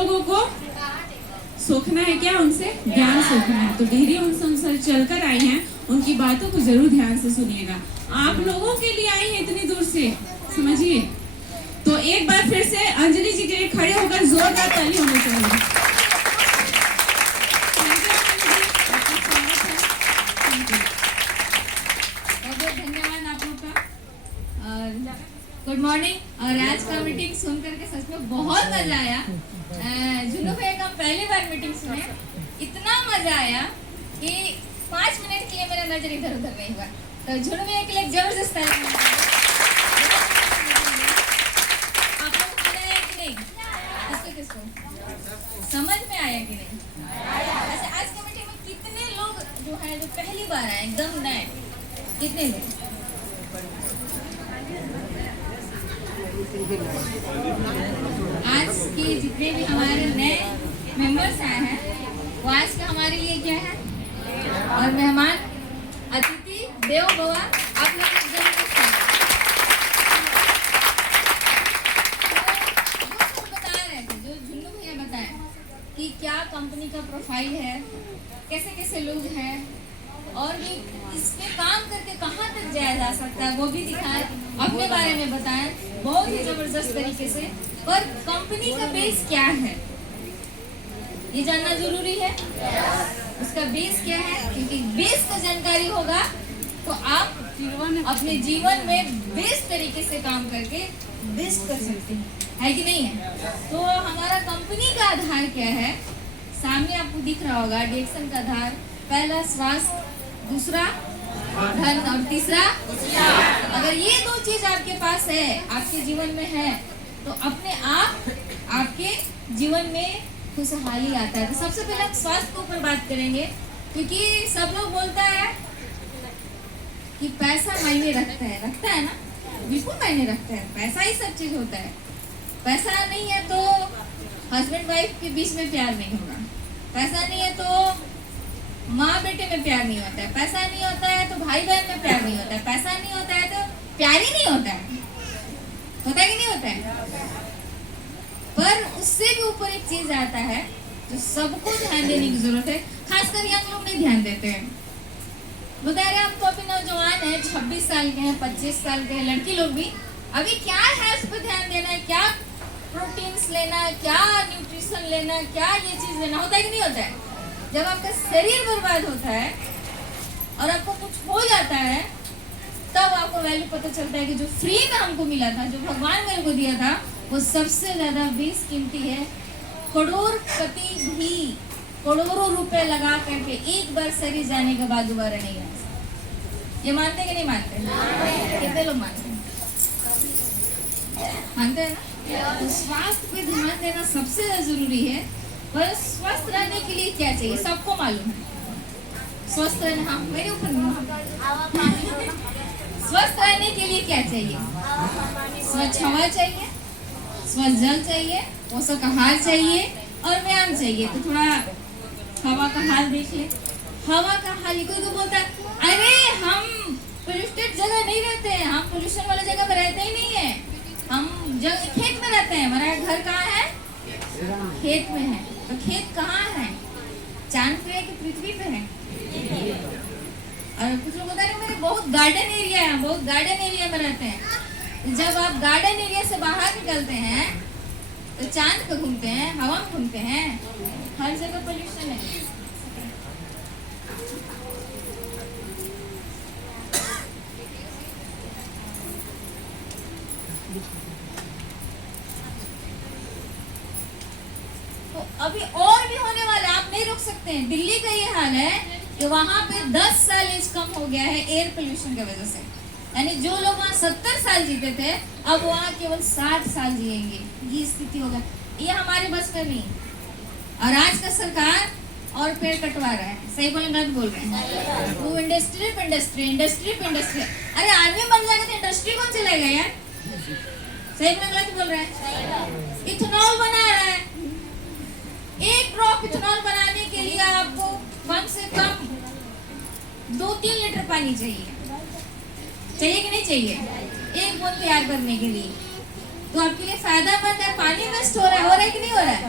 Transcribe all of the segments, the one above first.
लोगों को सोखना है, क्या उनसे ज्ञान सोखना है। तो डिहरी उनसे चलकर आई हैं, उनकी बातों को जरूर ध्यान से सुनिएगा। आप लोगों के लिए आई हैं इतनी दूर से, समझिए। तो एक बार फिर से अंजलि जी के लिए खड़े होकर जोरदार ताली होनी चाहिए। Good morning. और आज का मीटिंग सुन करके सच में बहुत मजा आया। जुनू भैया का पहली बार मीटिंग सुने, इतना मजा आया कि 5 मिनट के लिए मेरा नजर इधर उधर नहीं हुआ। तो जुनू भैया के लिए जबरदस्त ताली। आप लोग को मजा आया कि नहीं? किसको किसको समझ में आया कि नहीं? अच्छा, आज की मीटिंग में कितने लोग जो है जो पहली बार आए, एकदम नए, कितने लोग? आज के जितने भी हमारे नए मेंबर्स आए हैं, वो आज का हमारे लिए क्या है? और मेहमान अतिथि देवो भव। आप लोग बता रहे थे, जो झुन्नू भैया बताए कि क्या कंपनी का प्रोफाइल है, कैसे कैसे लोग हैं, और भी इसमें काम करके कहाँ तक जाया जा सकता है, वो भी दिखाएं, अपने बारे में बताएं बहुत ही जबरदस्त तरीके से। पर कंपनी का बेस क्या है ये जानना जरूरी है। उसका बेस क्या है, क्योंकि बेस का जानकारी होगा तो आप अपने जीवन में बेस्ट तरीके से काम करके बेस्ट कर सकते हैं, है कि नहीं है? तो हमारा कंपनी का आधार क्या है, सामने आपको दिख रहा होगा। डिएक्शन का आधार, पहला स्वास्थ्य, दूसरा धन, और तीसरा अगर ये 2 चीज आपके पास है, आपके जीवन में है, तो अपने आप आपके जीवन में खुशहाली आता है। तो सबसे पहले हम स्वास्थ्य के ऊपर बात करेंगे, क्योंकि सब लोग बोलता है कि पैसा मायने रखता है ना? बिल्कुल मायने रखता है, पैसा ही सब चीज होता है। पैसा नहीं है तो हस्बैंड वाइफ के बीच में प्यार नहीं होगा, पैसा नहीं है तो माँ बेटे में प्यार नहीं होता है, पैसा नहीं होता है तो भाई बहन में प्यार नहीं होता है, पैसा नहीं होता है तो प्यार ही नहीं होता है। होता है कि नहीं होता है? पर उससे भी ऊपर एक चीज आता है जो सबको ध्यान देने की जरूरत है, खासकर यंग लोग नहीं ध्यान देते हैं। बता रहे हम तो अभी नौजवान है, 26 साल के हैं, 25 साल के हैं, लड़की लोग भी। अभी क्या है उस पर ध्यान देना है, क्या प्रोटीन्स लेना, क्या न्यूट्रिशन लेना, क्या ये चीज लेना, होता है कि नहीं होता है? जब आपका शरीर बर्बाद होता है और आपको कुछ हो जाता है, तब आपको वैल्यू पता चलता है कि जो फ्री में हमको मिला था, जो भगवान मेरे को दिया था, वो सबसे ज्यादा बेशकीमती है। करोड़पति भी करोड़ों रुपए लगा करके एक बार शरीर जाने के बाद दोबारा नहीं आ सकते। ये मानते कि नहीं मानते? कितने लोग मानते हैं? मानते हैं ना? तो स्वास्थ्य पे ध्यान देना सबसे ज्यादा जरूरी है। पर स्वस्थ रहने के लिए क्या चाहिए, सबको मालूम है। स्वस्थ रहने, हाँ मेरे ऊपर स्वस्थ रहने के लिए क्या चाहिए? स्वच्छ हवा चाहिए, स्वच्छ जल चाहिए, पोषक आहार चाहिए और व्यायाम चाहिए। तो थोड़ा हवा का हाल देख ले। हवा का हाल, कोई को बोलता है अरे हम पोल्यूटेड जगह नहीं रहते हैं, हम पोल्यूशन वाली जगह पर रहते ही नहीं है, हम खेत में रहते हैं। हमारा घर कहाँ है? खेत में है। तो खेत कहाँ है? चांद पे है कि पृथ्वी पे है? और कुछ लोग बता रहे मेरे बहुत गार्डन एरिया है, बहुत गार्डन एरिया में रहते हैं। जब आप गार्डन एरिया से बाहर निकलते हैं तो चांद पे घूमते हैं, हवा में घूमते हैं, हर जगह पोल्यूशन है। तो अभी और भी होने वाला है, आप नहीं रुक सकते हैं। दिल्ली का ये हाल है कि वहां पे 10 साल एज कम हो गया है एयर पोल्यूशन की वजह से। यानी जो लोग वहाँ 70 साल जीते थे, अब वहाँ केवल 60 साल जिएंगे। ये स्थिति होगा, ये हमारे बस में नहीं। और आज का सरकार और पेड़ कटवा रहा है, सही बोले गलत बोल रहे हैं? वो इंडस्ट्री पे इंडस्ट्री। अरे आदमी बन जाएगा तो इंडस्ट्री कौन चलाएगा यार? सही बोले गलत बोल रहे हैं? इथेनॉल बना रहा है, 1 ड्रॉप इथेनॉल बनाने के लिए आपको कम से कम 2-3 लीटर पानी चाहिए कि नहीं चाहिए? 1 बूंद तैयार करने के लिए। तो आपके लिए फायदा मंद है, पानी वेस्ट हो रहा है कि नहीं हो रहा है?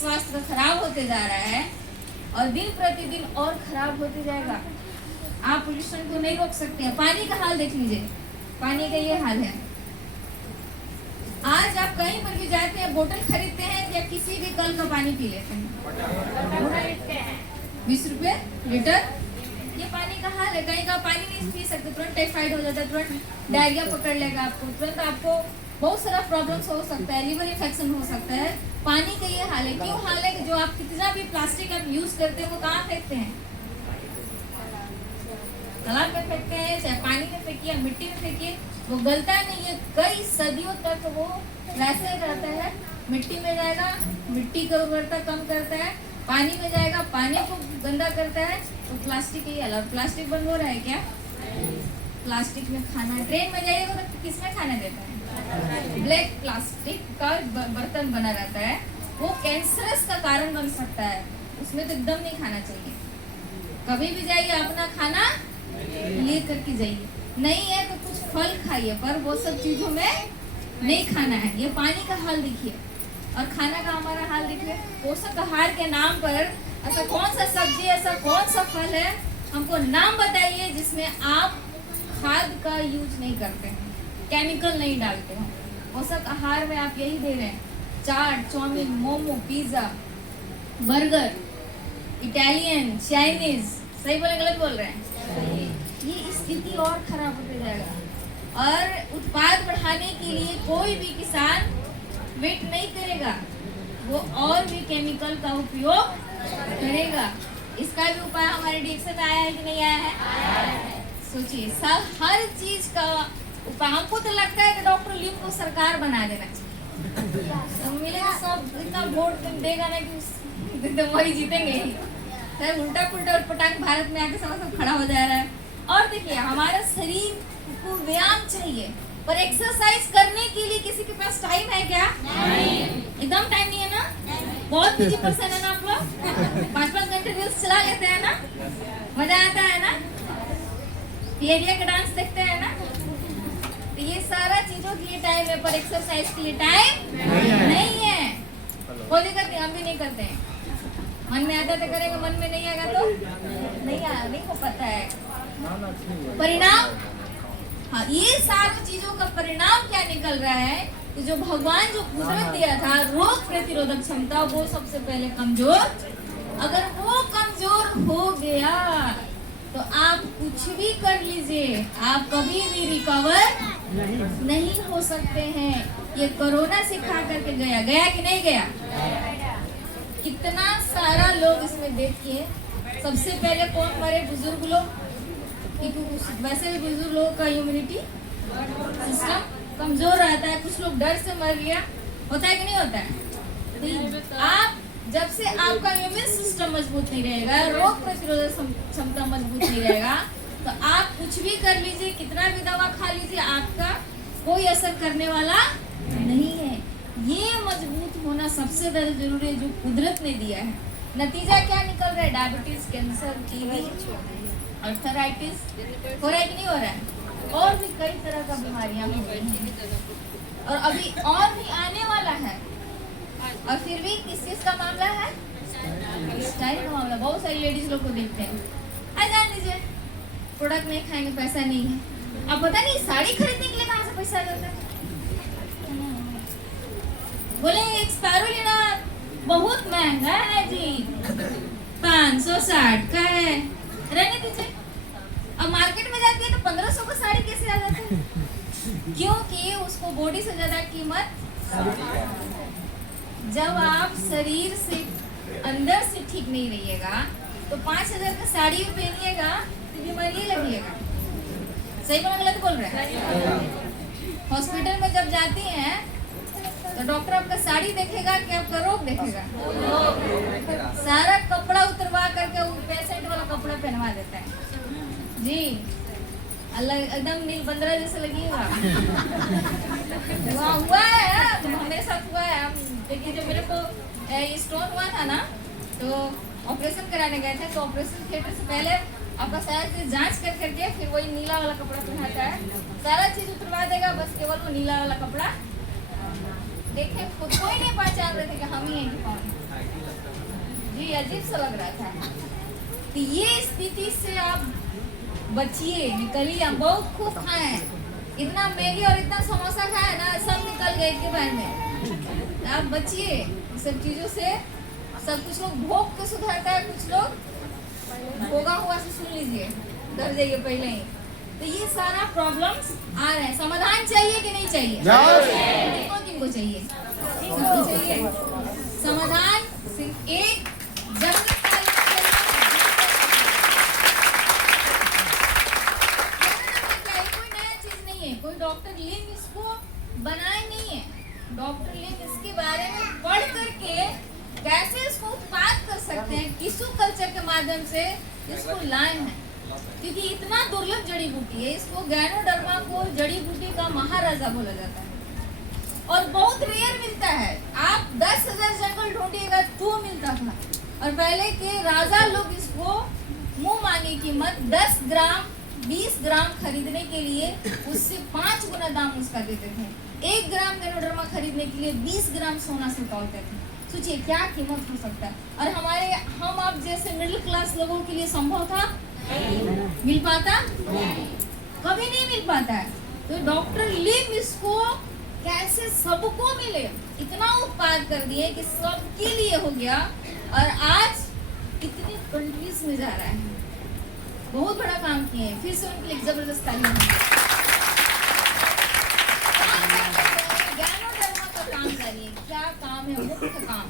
स्वास्थ्य का खराब होते जा रहा है और दिन प्रतिदिन और खराब होते जाएगा। आप पोल्यूशन को नहीं रोक सकते हैं। पानी का हाल देख लीजिए, पानी का ये हाल है। आज आप कहीं पर भी जाते हैं, बोतल खरीदते हैं या किसी भी कल का पानी पी लेते हैं, 20 रुपए लीटर। ये पानी का हाल है। कहीं का पानी नहीं पी सकते, तुरंत टाइफाइड हो जाता है, तुरंत डायरिया पकड़ लेगा आपको, तुरंत आपको बहुत सारा प्रॉब्लम्स हो सकता है, लिवर इन्फेक्शन हो सकता है। पानी का ये हाल है। क्यों हाल है कि जो आप कितना भी प्लास्टिक आप यूज करते हैं वो कहाँ फेंकते हैं? तालाब में फेंकते हैं, चाहे पानी में फेंकिए, मिट्टी में फेंकिए, वो गलता नहीं है। कई सदियों तक वो वैसे रहता है। मिट्टी में जाएगा, मिट्टी की उर्वरता कम करता है। पानी में जाएगा, पानी को गंदा करता है। तो प्लास्टिक ही अलग। प्लास्टिक बंद हो रहा है क्या? प्लास्टिक में खाना, ट्रेन में जाइएगा तो किसमें खाना देता है? ब्लैक प्लास्टिक का बर्तन बना रहता है। वो कैंसरस का कारण बन सकता है। उसमें तो एकदम नहीं खाना चाहिए। कभी भी जाइए अपना खाना ले करके जाइए। नहीं है तो कुछ फल खाइए, पर वो सब चीजों में नहीं खाना है। ये पानी का हाल देखिए और खाना का हमारा हाल देखिए। पोषक आहार के नाम पर ऐसा कौन सा सब्जी, ऐसा कौन सा फल है, हमको नाम बताइए जिसमें आप खाद का यूज नहीं करते हैं, केमिकल नहीं डालते हैं। पोषक आहार में आप यही दे रहे हैं, चाट, chowmein, momo, pizza, burger, Italian, Chinese. सही बोले गलत बोल रहे हैं? ये स्थिति और खराब होते जाएगा। और उत्पाद बढ़ाने के लिए कोई भी किसान वेट नहीं करेगा, वो और भी केमिकल का उपयोग करेगा। इसका भी उपाय हमारे डीएक्स में आया है कि नहीं आया है? सोचिए, सब हर चीज का उपाय। हमको तो लगता है कि डॉक्टर लीम को सरकार बना देना चाहिए। तो मिलेगा सब, इतना वोट देगा ना कि तो वही जीतेंगे ही। तो उल्टा पुल्टा उटपटांग भारत में आके सब खड़ा हो जा रहा है। और देखिए, हमारा शरीर को व्यायाम चाहिए, पर एक्सरसाइज करने के लिए किसी के पास टाइम है क्या? नहीं। एकदम टाइम नहीं है ना? बहुत बिजी पर्सन है ना आप लोग? 5-5 घंटे रील्स चला लेते हैं ना? मजा आता है ना? एरिया का डांस देखते हैं ना? तो ये सारा चीजों के लिए टाइम है, पर एक्सरसाइज के लिए टाइम नहीं है। कोई दिक्कत नहीं, हम भी नहीं करते हैं। मन में आता तो करेंगे, मन में नहीं आएगा तो नहीं हो पाता है। परिणाम, हाँ, ये सारी चीजों का परिणाम क्या निकल रहा है कि जो भगवान जो कुदरत दिया था, रोग प्रतिरोधक क्षमता, वो सबसे पहले कमजोर। अगर वो कमजोर हो गया तो आप कुछ भी कर लीजिए, आप कभी भी रिकवर नहीं हो सकते हैं। ये कोरोना सिखा करके गया कि नहीं गया? कितना सारा लोग इसमें देखिए। सबसे पहले कौन मरे? बुजुर्ग लोग। वैसे भी बुजुर्ग लोगों का इम्यूनिटी सिस्टम कमजोर रहता है। कुछ लोग डर से मर गया, होता है कि नहीं होता है? तो आप जब से आपका इम्यून सिस्टम मजबूत नहीं रहेगा, रोग प्रतिरोधक क्षमता मजबूत नहीं रहेगा, तो आप कुछ भी कर लीजिए, कितना भी दवा खा लीजिए, आपका कोई असर करने वाला नहीं है। ये मजबूत होना सबसे ज्यादा जरूरी है, जो कुदरत ने दिया है। नतीजा क्या निकल रहा है? डायबिटीज, कैंसर, टीबी, अर्थराइटिस हो रहा है कि नहीं हो रहा है? और भी कई तरह का बीमारियां हो रही हैं और अभी और भी आने वाला है। और फिर भी किस चीज का मामला है? स्टाइल का मामला। बहुत सारी लेडीज लोग को देखते हैं, आ जान दीजिए, प्रोडक्ट नहीं खाएंगे, पैसा नहीं है। अब पता नहीं साड़ी खरीदने के लिए कहाँ से पैसा आता है। बोले एक स्पैरो लेना बहुत महंगा है जी, 560 का है, रहने दीजिए। अब मार्केट में जाती है तो 1500 का साड़ी कैसे आ जाती है? क्योंकि उसको बॉडी से ज्यादा कीमत। जब आप शरीर से अंदर से ठीक नहीं रहिएगा तो 5000 का साड़ी भी पहनिएगा तो बीमारी लगिएगा। सही बोला गलत बोल रहे हैं? हॉस्पिटल में जब जाती हैं तो डॉक्टर आपका साड़ी देखेगा कि आपका रोग देखेगा? सारा कपड़ा उतरवा करके वो पेशेंट वाला कपड़ा पहनवा देता है जी। अलग एकदम नील बंदरा जैसे लगेगा। हुआ है, मेरे साथ हुआ है। देखिए, जब मेरे को स्टोन हुआ था ना, तो ऑपरेशन कराने गए थे, तो ऑपरेशन थिएटर से पहले आपका सारा चीज जांच कर करके फिर वही नीला वाला कपड़ा पहनाता है। सारा चीज उतरवा देगा, बस केवल वो नीला वाला कपड़ा देखे खुद को ही नहीं पहचान रहे थे कि हम ही हैं कि कौन है। जी अजीब सा लग रहा था। तो ये स्थिति से आप बचिए, निकलिए। हम बहुत खूब खाए हैं, इतना मैगी और इतना समोसा खाया ना, सब निकल गए एक के बार में। आप बचिए इन सब चीजों से। सब कुछ लोग भोग के सुधारता है, कुछ लोग भोगा हुआ से सुन लीजिए, डर जाइए पहले ही। तो ये सारा प्रॉब्लम्स आ रहे हैं। समाधान चाहिए कि नहीं चाहिए? किनको किनको चाहिए? सबको चाहिए समाधान। सिर्फ एक जंगली कोई डॉक्टर लिम इसको बनाए नहीं है। डॉक्टर लिम इसके बारे में पढ़ करके कैसे इसको उत्पाद कर सकते हैं, टिश्यू कल्चर के माध्यम से इसको लाए हैं। क्योंकि इतना दुर्लभ जड़ी बूटी है, इसको गैनोडर्मा को जड़ी बूटी का महाराजा बोला जाता है और बहुत रेयर मिलता है। आप 10,000 जंगल ढूंढिएगा तो मिलता था। और पहले के राजा लोग इसको मुंह मांगी कीमत 10 ग्राम 20 ग्राम खरीदने के लिए उससे 5 गुना दाम उसका देते थे। 1 ग्राम गैनोडर्मा खरीदने के लिए 20 ग्राम सोना से तौलते थे। सोचिए क्या कीमत हो सकता है। और हम आप जैसे मिडिल क्लास लोगों के लिए संभव था? मिल पाता? कभी नहीं मिल पाता है। तो डॉक्टर लिम इसको कैसे सबको मिले, इतना उत्पाद कर दिए कि सबके लिए हो गया। और आज कितनी कंट्रीज में जा रहा है। बहुत बड़ा काम किए हैं। फिर से उनके लिए जबरदस्त तालियां। गैनोडर्मा का काम करिए। क्या काम है? मुख्य काम।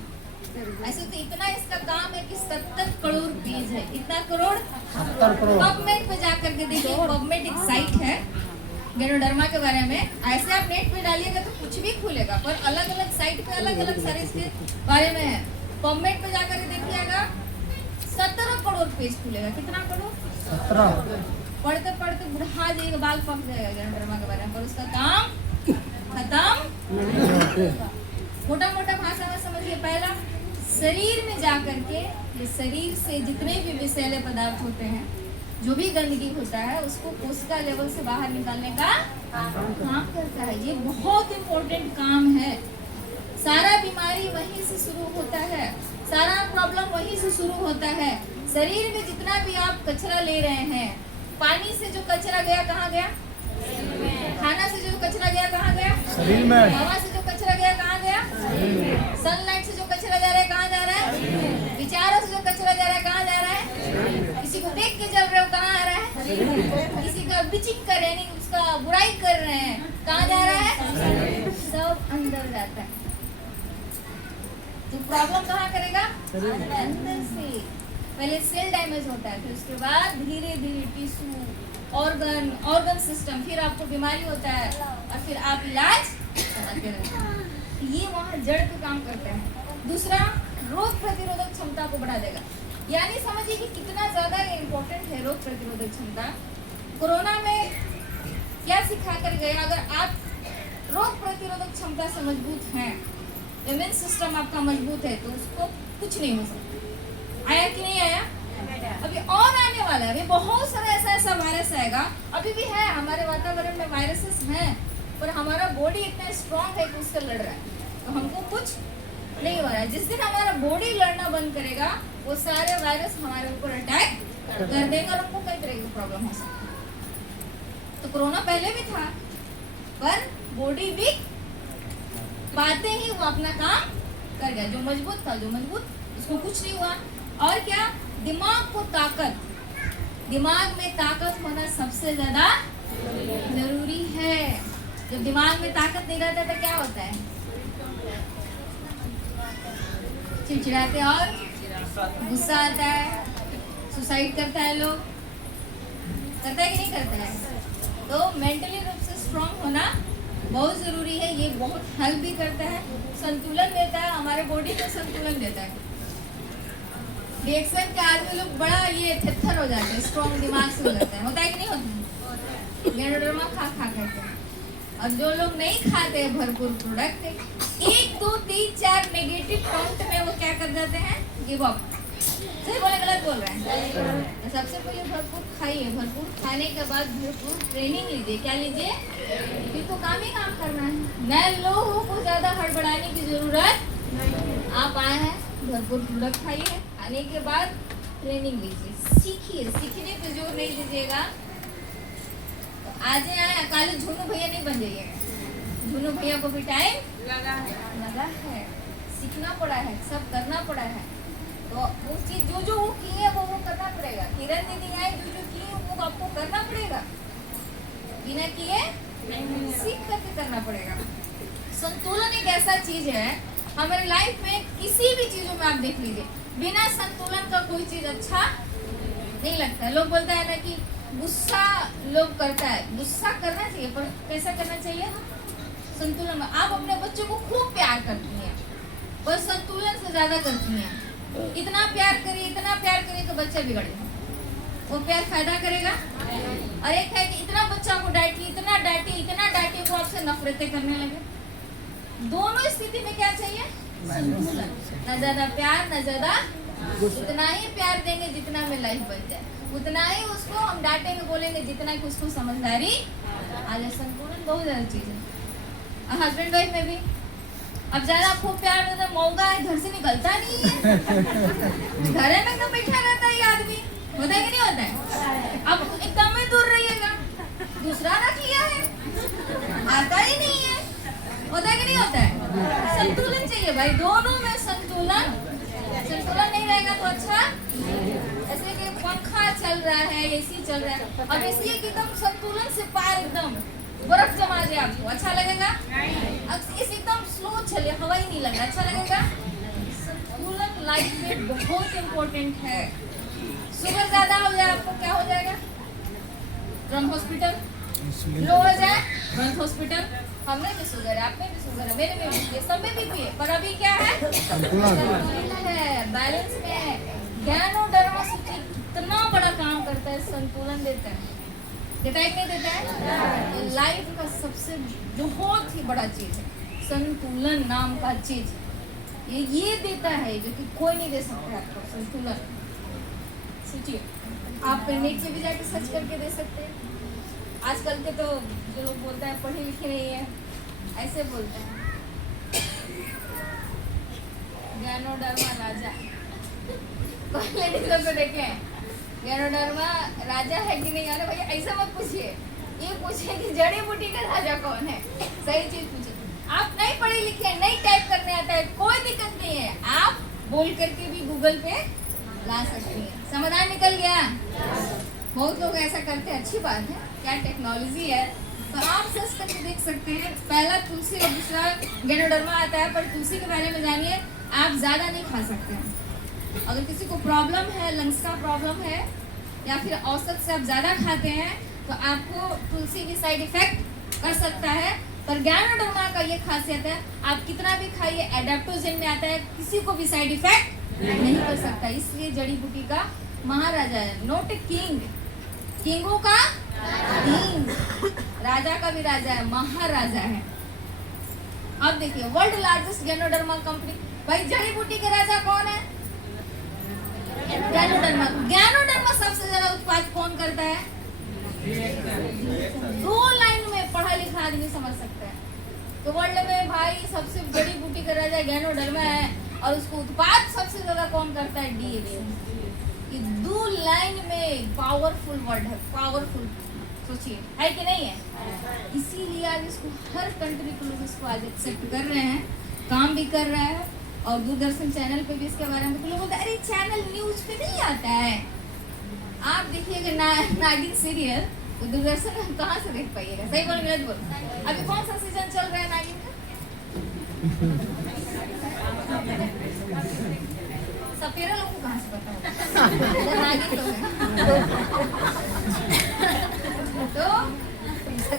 ऐसे तो इतना इसका काम है कि 70 करोड़ पेज है। इतना करोड़? 70 करोड़। पबमेड पे जाकर के देखिए, पबमेड एक साइट है गैनोडर्मा के बारे में। ऐसे आप नेट पे डालिएगा तो कुछ भी खुलेगा, पर अलग अलग साइट पे अलग अलग सारे इसके बारे में है। पबमेड पे जाकर के देखिएगा 17 करोड़ पेज खुलेगा। कितना करोड़? 17। पढ़ते पढ़ते बुढ़ा जाएगा, बाल पक जाएगा गैनोडर्मा के बारे में, पर उसका काम खत्म। मोटा मोटा भाषा में समझिए। पहला, शरीर में जाकर के ये शरीर से जितने भी विषैले पदार्थ होते हैं, जो भी गंदगी होता है, उसको कोशिका लेवल से बाहर निकालने का काम करता है। ये बहुत इम्पोर्टेंट काम है। सारा बीमारी वहीं से शुरू होता है, सारा प्रॉब्लम वहीं से शुरू होता है। शरीर में जितना भी आप कचरा ले रहे हैं, पानी से जो कचरा गया कहाँ गया? खाना से जो कचरा गया कहाँ गया? शरीर में। हवा से जो कचरा गया कहाँ गया? सनलाइट से जो कचरा जा रहा है कहाँ जा रहा है? विचारों से जो कचरा जा रहा है कहाँ जा रहा है? किसी को देख के जल रहे हो कहाँ आ रहा है? किसी का बिचिंग कर रहे हैं, उसका बुराई कर रहे हैं, कहाँ जा रहा है? सब अंदर जाता है। तो प्रॉब्लम कहाँ करेगा? अंदर से। पहले सेल डैमेज होता है, फिर उसके बाद धीरे धीरे टिश्यू, ऑर्गन सिस्टम, फिर आपको बीमारी होता है और फिर आप इलाज कराते रहते हैं। ये वहाँ जड़ पे काम करता है। दूसरा, रोग प्रतिरोधक क्षमता को बढ़ा देगा। यानी समझिए कि कितना ज्यादा ये इम्पोर्टेंट है रोग प्रतिरोधक क्षमता। कोरोना में क्या सिखा कर गए? अगर आप रोग प्रतिरोधक क्षमता से मजबूत हैं, इम्यून सिस्टम आपका मजबूत है, तो उसको कुछ नहीं हो सकता। आया कि नहीं आया? अभी और आने वाला है। अभी बहुत सारा ऐसा वायरस आएगा। अभी भी है, हमारे वातावरण में वायरसेस हैं, पर हमारा बॉडी इतना स्ट्रांग है कि उससे लड़ रहा है, तो हमको कुछ नहीं हो रहा है। जिस दिन हमारा बॉडी लड़ना बंद करेगा, वो सारे वायरस हमारे ऊपर अटैक कर देगा और हमको कई तरह की प्रॉब्लम हो सकती है। तो कोरोना पहले भी था, पर बॉडी वीक पाते ही वो अपना काम कर गया। जो मजबूत था, जो मजबूत, उसको कुछ नहीं हुआ। और क्या? दिमाग को ताकत, दिमाग में ताकत होना सबसे ज्यादा जरूरी है। जब दिमाग में ताकत नहीं रहता तो क्या होता है? चिड़चिड़ाते और गुस्सा आता है, सुसाइड करता है लोग, करता है कि नहीं करता है? तो मेंटली रूप से स्ट्रांग होना बहुत जरूरी है। ये बहुत हेल्प भी करता है, संतुलन देता है, हमारे बॉडी को संतुलन देता है। रिएक्शन के आदमी लोग बड़ा ये थेथर हो जाते हैं, स्ट्रांग दिमाग से हो जाता है। होता है कि नहीं होता? गैनोडर्मा खा करते हैं। और जो लोग नहीं खाते भरपूर प्रोडक्ट, 1 2 3 4 नेगेटिव काउंट में वो क्या कर जाते हैं? Give up. सही बोले गलत बोल रहे हैं? तो सबसे पहले भरपूर खाइए, भरपूर खाने के बाद भरपूर ट्रेनिंग लीजिए। क्या लीजिए? फिर तो काम ही काम करना है। मैं लोगों को ज्यादा हड़बड़ाने की जरूरत नहीं। आप आए हैं, भरपूर प्रोडक्ट खाइए, आने के बाद ट्रेनिंग लीजिए, सीखिए, सीखने पे जोर नहीं दीजिएगा। तो आज आए काले झुन्नू भैया नहीं बन जाइएगा। झुन्नू भैया को भी टाइम लगा है, सीखना पड़ा है, सब करना पड़ा है। तो वो चीज जो वो किए वो करना पड़ेगा। किरण दीदी आई, जो किए वो आपको करना पड़ेगा, बिना किए सीख करके करना पड़ेगा। संतुलन एक ऐसा चीज है हमारे लाइफ में, किसी भी चीजों में आप देख लीजिए, बिना संतुलन का कोई चीज अच्छा नहीं लगता है। लोग बोलते हैं ना कि गुस्सा लोग करता है, गुस्सा करना चाहिए पर कैसा करना चाहिए, संतुलन में। आप अपने बच्चों को खूब प्यार करती हैं पर संतुलन से ज्यादा करती हैं। इतना प्यार करिए तो बच्चा बिगड़े, वो प्यार फायदा करेगा। और एक है कि इतना बच्चा को डांटिए, इतना डांटिए वो आपसे नफरतें करने लगे। दोनों स्थिति में क्या चाहिए, संतुलन। न ज्यादा प्यार न ज्यादा, उतना ही प्यार देंगे जितना में लाइफ बन जाए, उतना ही उसको हम डांटेंगे बोलेंगे जितना कि उसको समझदारी आ जाए। संतुलन बहुत ज्यादा चीज है। हस्बैंड वाइफ में भी अब ज्यादा खूब प्यार देता, मौका है, घर से निकलता नहीं है, घर में एकदम बैठा रहता है ये आदमी, होता है कि नहीं होता है। अब एकदम ही दूर रहिएगा, दूसरा रख लिया है, आता ही नहीं है, होता है कि नहीं होता है। संतुलन चाहिए भाई, दोनों में संतुलन नहीं रहेगा तो अच्छा। ऐसे कि पंखा चल रहा है, एसी चल रहा है, अब एसी एकदम संतुलन से पार एकदम बर्फ जमा जाए, आपको अच्छा लगेगा। इस एकदम स्लो चले, हवा ही नहीं लगा, अच्छा लगेगा। संतुलन लाइफ में बहुत इम्पोर्टेंट है। शुगर ज्यादा हो जाए आपको क्या हो जाएगा, ड्रम हॉस्पिटल। लो हो जाए ड्रम हॉस्पिटल। हमें भी शुगर है, आप में भी शुगर है, मेरे में भी है, सब में भी है, पर अभी क्या है, संतुलन है, बैलेंस में है। ज्ञानोधर्म सूची कितना बड़ा काम करता है, संतुलन देता है, देता है कि नहीं देता है। लाइफ का सबसे बहुत ही बड़ा चीज है संतुलन नाम का चीज, ये देता है जो कि कोई नहीं दे सकता है आपको, संतुलन। सोचिए, आप नेट पे भी जाके सर्च करके दे सकते हैं। आजकल के तो जो लोग बोलते हैं पढ़े लिखे नहीं है, ऐसे बोलते हैं। ज्ञानोधर्म राजा, लेडीज लोग को देखे ज्ञानोधर्म राजा है कि नहीं। अरे भैया ऐसा मत पूछिए, ये पूछिए कि जड़ी बूटी का राजा कौन है, सही चीज पूछिए। आप नहीं पढ़े लिखे, नहीं टाइप करने आता है, कोई दिक्कत नहीं है, आप बोल करके भी गूगल पे ला सकती हैं, समाधान निकल गया। बहुत लोग ऐसा करते हैं, अच्छी बात है, क्या टेक्नोलॉजी है। तो आप सर्च करके देख सकते हैं, पहला तुलसी और दूसरा ज्ञानोधर्म आता है, पर तुलसी के बारे में जानिए, आप ज्यादा नहीं खा सकते हैं। अगर किसी को प्रॉब्लम है, लंग्स का प्रॉब्लम है, या फिर औसत से आप ज्यादा खाते हैं तो आपको तुलसी भी साइड इफेक्ट कर सकता है। पर ज्ञानोधर्म का ये खासियत है, आप कितना भी खाइए, एडेप्टोजेन में आता है, किसी को भी साइड इफेक्ट नहीं कर सकता। इसलिए जड़ी बूटी का महाराजा है, नॉट ए किंग, किंगों का किंग, राजा का भी राजा है, महाराजा है। अब देखिए, वर्ल्ड लार्जेस्ट ज्ञानोधर्म कंपनी, भाई जड़ी बूटी के राजा कौन है, ज्ञानोधर्म। ज्ञानोधर्म सबसे ज्यादा उत्पाद कौन करता है, 2 लाइन में पढ़ा लिखा आदमी समझ सकता है। तो वर्ल्ड में भाई सबसे जड़ी बूटी का राजा ज्ञानोधर्म है, और उसको उत्पाद सबसे ज्यादा कौन करता है, DHA। ये 2 लाइन में पावरफुल वर्ड है, पावरफुल, सोचिए है कि नहीं है। इसीलिए आज इसको हर कंट्री के लोग इसको आज एक्सेप्ट कर रहे हैं, काम भी कर रहा है, और दूरदर्शन चैनल पे भी इसके बारे में लोग बोलते हैं, अरे चैनल न्यूज पे नहीं आता है। आप देखिएगा नागिन सीरियल, तो दूरदर्शन में कहाँ से देख पाइएगा, सही बोल गलत बोल। अभी कौन सा सीजन चल रहा है नागिन का, सपेरा लोगों को कहाँ से पता होगा, नागिन लोग तो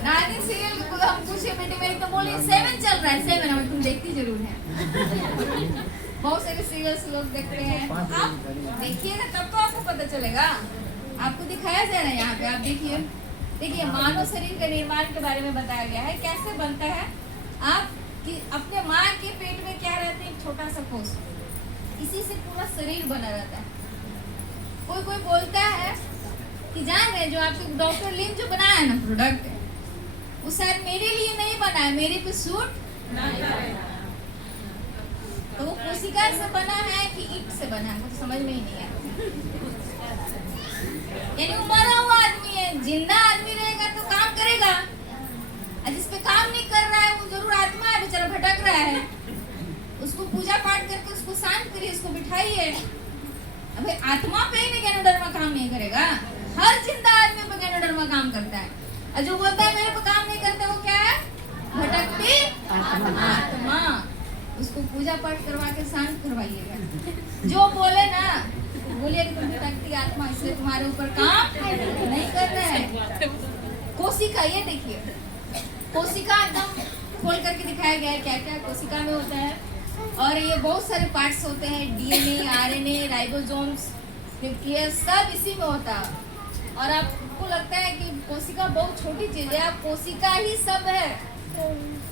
नागिन सीरियल को हम पूछे बेटे मेरी, तो बोली 7 चल रहा है, 7, हमें तुम देखती जरूर है। बहुत सारे सीरियल्स लोग देखते हैं, आप देखिएगा तब तो आपको पता चलेगा, आपको दिखाया जा रहा है यहाँ पे। आप देखिए मानव शरीर के निर्माण के बारे में बताया गया है, कैसे बनता है। आप कि अपने माँ के पेट में क्या रहते हैं, एक छोटा सा कोष, इसी से पूरा शरीर बना रहता है। कोई बोलता है कि जान रहे जो आपके डॉक्टर लिन जो बनाया है ना प्रोडक्ट, वो शायद मेरे लिए नहीं बना है, मेरे पे सूट तो वो कोशिका से बना है कि ईंट से बना है, मुझे समझ में ही नहीं आया। यानी वो मरा हुआ आदमी है, जिंदा आदमी रहेगा तो काम करेगा, और जिस पे काम नहीं कर रहा है वो जरूर आत्मा है, बेचारा भटक रहा है। उसको पूजा पाठ करके उसको शांत करिए, उसको बिठाइए। अबे आत्मा पे ही ज्ञानोधर्मा काम नहीं करेगा, हर जिंदा आदमी पे ज्ञानोधर्मा काम करता है। और जो बोलता है मेरे पे काम नहीं करते वो क्या है? भटकती आत्मा। उसको पूजा पाठ करवा के शांत करवाइएगा। जो बोले ना बोलिए कि तुम भटकती आत्मा, इसलिए तुम्हारे ऊपर काम नहीं कर रहा है। कोशिका, ये देखिए कोशिका एकदम खोल करके दिखाया गया है क्या क्या कोशिका में होता है। और ये बहुत सारे पार्ट्स होते हैं, डीएनए, आरएनए, राइबोसोम्स, न्यूक्लियस, सब इसी में होता है। और आपको लगता है कि कोशिका बहुत छोटी चीज है, आप कोशिका ही सब है,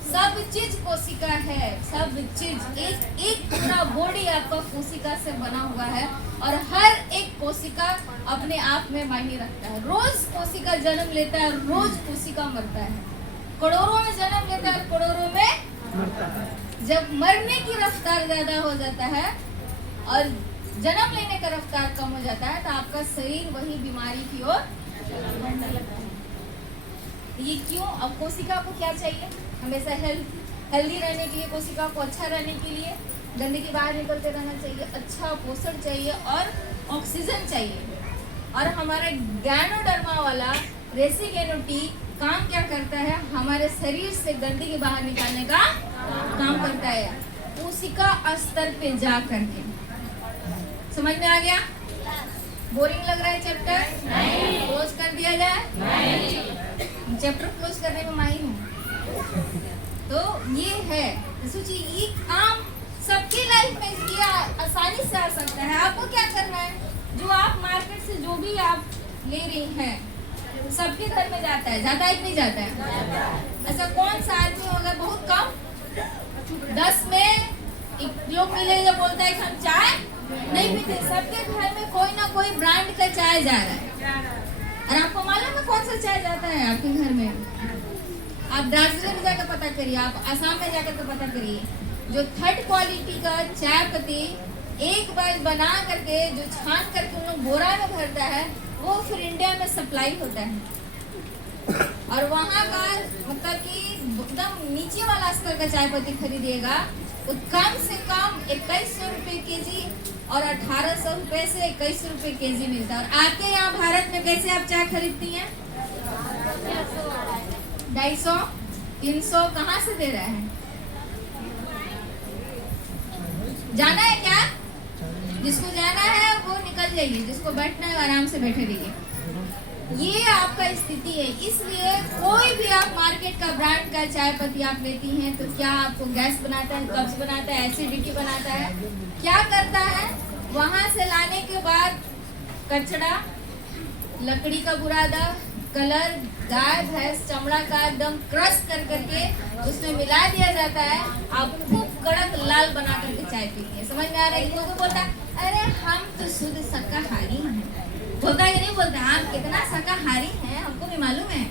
सब चीज कोशिका है, सब चीज एक एक पूरा बॉडी आपका कोशिका से बना हुआ है। और हर एक कोशिका अपने आप में मायने रखता है। रोज कोशिका जन्म लेता है, रोज कोशिका मरता है। करोड़ों में जन्म लेता है, करोड़ों में मरता है। जब मरने की रफ्तार ज्यादा हो जाता है और जन्म लेने का रफ्तार कम हो जाता है तो आपका शरीर वही बीमारी की ओर बढ़ने लगता है। ये क्यों? अब कोशिका को क्या चाहिए? हमेशा हेल्दी रहने के लिए, कोशिका को अच्छा रहने के लिए गंदगी बाहर निकलते रहना चाहिए, अच्छा पोषण चाहिए और ऑक्सीजन चाहिए। और हमारा गैनोडर्मा वाला रेसिगेनोटी काम क्या करता है? हमारे शरीर से गंदगी बाहर निकालने का काम करता है, कोशिका स्तर पे जा करके। समझ में आ गया? बोरिंग लग रहा है चैप्टर? क्लोज कर दिया जाए? चैप्टर क्लोज करने में माहिर हूँ। तो ये है, सोचिए ये काम सबकी लाइफ में ये आसानी से आ सकता है। आपको क्या करना है? जो आप मार्केट से जो भी आप ले रही हैं सबके घर में जाता है, जाता है कि नहीं जाता है? ऐसा कौन सा आदमी होगा, बहुत कम, 10 में एक लोग मिलेगा बोलता है कि हम चाय नहीं पीते। सबके घर में कोई ना कोई ब्रांड का चाय जा रहा है। और आपको मालूम है कौन सा चाय जाता है आपके घर में? आप दार्जिलिंग में जाकर पता करिए, आप आसाम में जाकर पता करिए। जो 3rd क्वालिटी का चाय पत्ती एक बार बना करके जो छान करके उन लोग बोरा में भरता है वो फिर इंडिया में सप्लाई होता है। और वहाँ का मतलब कि एकदम नीचे वाला स्तर का चाय पत्ती खरीदिएगा तो कम से कम 2100 रुपये केजी और 1800 रुपये से 2100 रुपये केजी मिलता है। और आपके यहाँ भारत में कैसे आप चाय खरीदती हैं? 250, 300 कहाँ से दे रहा है? जाना है क्या? जिसको जाना है वो निकल जाइए, जिसको बैठना है आराम से बैठे रहिए। ये आपका स्थिति है। इसलिए कोई भी आप मार्केट का ब्रांड का चाय पत्ती आप लेती हैं तो क्या आपको गैस बनाता है, कब्ज बनाता है, एसिडिटी बनाता है? क्या करता है? वहां से लाने के बाद कचड़ा, लकड़ी का बुरादा, कलर, गाय भैंस चमड़ा का एकदम क्रश कर करके उसमें मिला दिया जाता है। आप खूब कड़क लाल बना करके चाय पीती है। समझ में आ रहा है? लोगों को बोलता है अरे हम तो शुद्ध शाकाहारी हैं। बोलता है कि नहीं बोलता? आप कितना शाकाहारी हैं हमको भी मालूम है।